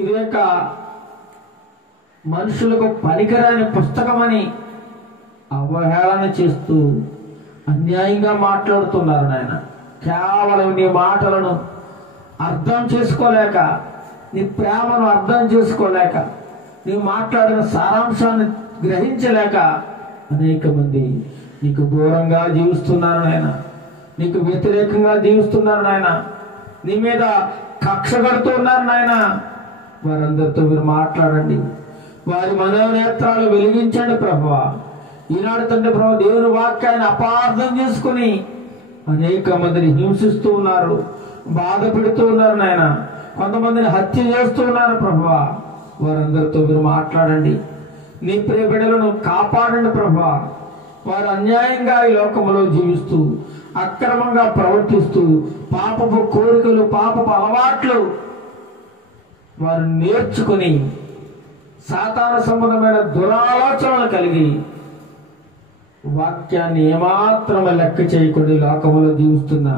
ఇది ఒక మనుషులకు పనికిరాని పుస్తకమని అవహేళన చేస్తూ అన్యాయంగా మాట్లాడుతున్నారు నాయన. కేవలం నీ మాటలను అర్థం చేసుకోలేక, నీ ప్రేమను అర్థం చేసుకోలేక, నీ మాట్లాడిన సారాంశాన్ని గ్రహించలేక అనేక మంది నీకు దూరంగా జీవిస్తున్నారు నాయన. నీకు వ్యతిరేకంగా జీవిస్తున్నారు నాయన. నీ మీద కక్ష కడుతున్నారు నాయన. వారందరితో మీరు మాట్లాడండి. వారి మనోనేత్రాలు వెలిగించండి ప్రభువా. ఈనాడు తండ్రి ప్రభు, దేవుని వాక్యాన్ని అపార్థం చేసుకుని అనేక మందిని హింసిస్తూ ఉన్నారు, బాధ పెడుతూ ఉన్నారు నాయన. కొంతమందిని హత్య చేస్తూ ఉన్నారు ప్రభువా. వారందరితో మీరు మాట్లాడండి. నీ ప్రియ బిడ్డలను కాపాడండి ప్రభువా. వారు అన్యాయంగా ఈ లోకంలో జీవిస్తూ, అక్రమంగా ప్రవర్తిస్తూ, పాపపు కోరికలు, పాపపు అలవాట్లు వారు నేర్చుకుని సాతాన సంబంధమైన దురాలోచనలు కలిగి వాక్యాన్ని ఏమాత్రం లెక్క చేయకుండా లోకంలో జీవిస్తున్న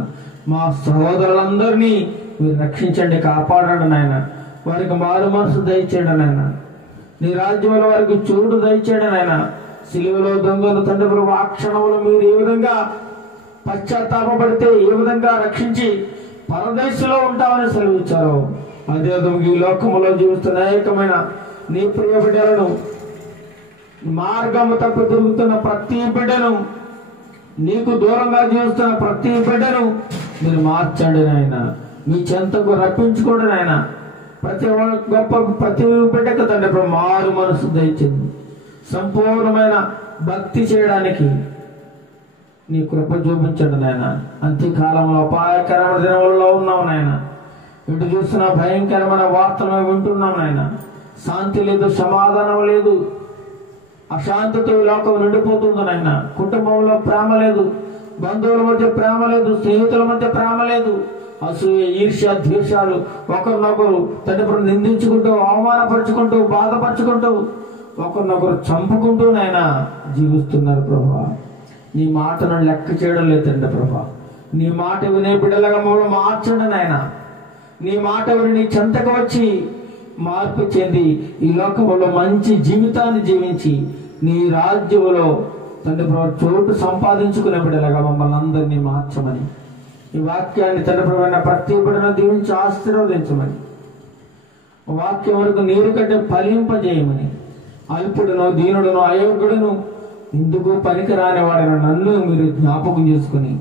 మా సహోదరులందరినీ మీరు రక్షించండి, కాపాడండి నాయన. వారికి మారు మనసు దయచేయండి నాయన. నీ రాజ్యంలో వారికి చూడు దయచేయండి నాయన. సిలువలో దొంగలు తండ్రి ప్రభు, ఆ క్షణంలో మీరు ఏ విధంగా పశ్చాత్తాపడితే ఏ విధంగా రక్షించి పరదేశంలో ఉంటామని సెలవిచ్చారో, అదే విధంగా ఈ లోకంలో జీవిస్తున్న అనేకమైన నీ ప్రియ బిడ్డలను, మార్గము తప్పు తిరుగుతున్న ప్రతి బిడ్డను, నీకు దూరంగా జీవిస్తున్న ప్రతి బిడ్డను మీరు మార్చండి నాయన. మీ చెంతకు రప్పించుకోండి నాయన. ప్రతి బిడ్డకు తండ్రి ప్రభు మారు మనసు దయచేయండి. సంపూర్ణమైన భక్తి చేయడానికి నీ కృప చూపించండి నాయన. అంత్యకాలంలో అపాయకరమైన దినములలో ఉన్నాం నాయన. ఇటు చూస్తున్న భయంకరమైన వార్తలు వింటున్నాం నాయన. శాంతి లేదు, సమాధానం లేదు, అశాంతితో ఈ లోకం నిండిపోతుంది నాయన. కుటుంబంలో ప్రేమ లేదు, బంధువుల మధ్య ప్రేమ లేదు, స్నేహితుల మధ్య ప్రేమ లేదు. అసూయ, ఈర్ష్య, ద్వేషాలు, ఒకరినొకరు తండ్రి నిందించుకుంటూ, అవమానపరుచుకుంటూ, బాధపరుచుకుంటూ, ఒకరినొకరు చంపుకుంటూ నాయన జీవిస్తున్నారు ప్రభా. నీ మాటను లెక్క చేయడం లేదండి ప్రభా. నీ మాట వినే బిడ్డలుగా మమ్మల్ని మార్చండి నాయన. నీ మాట విని నీ చెంతకు వచ్చి మార్పు చెంది ఈ లోకంలో మంచి జీవితాన్ని జీవించి నీ రాజ్యంలో తండ్రి ప్రభు చోటు సంపాదించుకునే బిడ్డలుగా మమ్మల్ని అందరినీ మార్చమని, ఈ వాక్యాన్ని తండ్రి ప్రభు ప్రతి బిడ్డను దీవించి ఆశీర్వదించమని, వాక్యం వరకు నీరు కంటే ఫలింపజేయమని, అల్పుడును, దీనుడును, అయోగ్యుడును, ఎందుకు పనికిరాని వాడైన నన్ను మీరు జ్ఞాపకం చేసుకుని,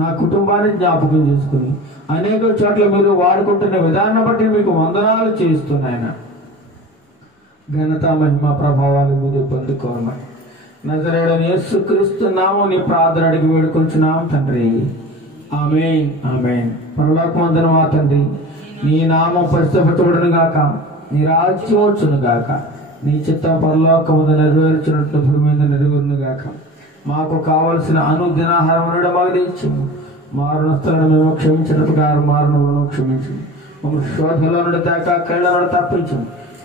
నా కుటుంబాన్ని జ్ఞాపకం చేసుకుని, అనేక చోట్ల మీరు వాడుకుంటున్న విధానం బట్టి మీకు వందనాలు చేస్తున్నాయన. ఘనత, మహిమ, ప్రభావాలు మీరు పొందుకోమని నజరేయుడైన యేసుక్రీస్తు నామమున నీ ప్రార్థన అడిగి వేడుకొంచున్నాం తండ్రి. ఆమేన్, ఆమేన్. పరలోకమందున మా తండ్రి, నీ నామం పరిశుద్ధపరచబడును గాక, నీ రాజ్యం వచ్చును గాక, నీ చిత్తం పరలోకమందు నెరవేర్చినట్లు భూమి మీద నెరవేరును గాక. మాకు కావలసిన అనుదినాహారం మాకు తెచ్చుము. మారుణస్థలను మేము క్షమించిన ప్రకారం మారుణములను క్షమించు. మమ్మల్ని శోధలో నుండి తేక కళ్ళ నుండి తప్పించు.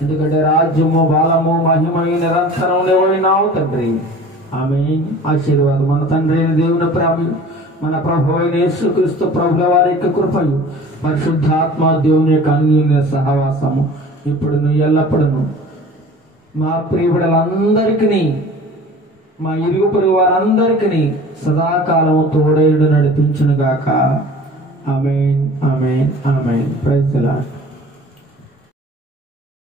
ఎందుకంటే రాజ్యము, బలము, మహిమ నిరంతరం నీవైనావు తండ్రి. ఆమేన్. ఆశీర్వాదం. మన తండ్రి అయిన దేవుని ప్రేమ, మన ప్రభు అయిన యేసుక్రీస్తు ప్రభుల వారి యొక్క కృపయు, పరిశుద్ధాత్మ దేవుని యొక్క అన్యోన్య సహవాసము ఇప్పుడును ఎల్లప్పుడును మా ప్రియబిడలందరికీ, మా ఇరుగు పొరుగు వారందరికీ సదాకాలము తోడేడు నడిపించును గాక. Amen, amen, amen. Praise the lord.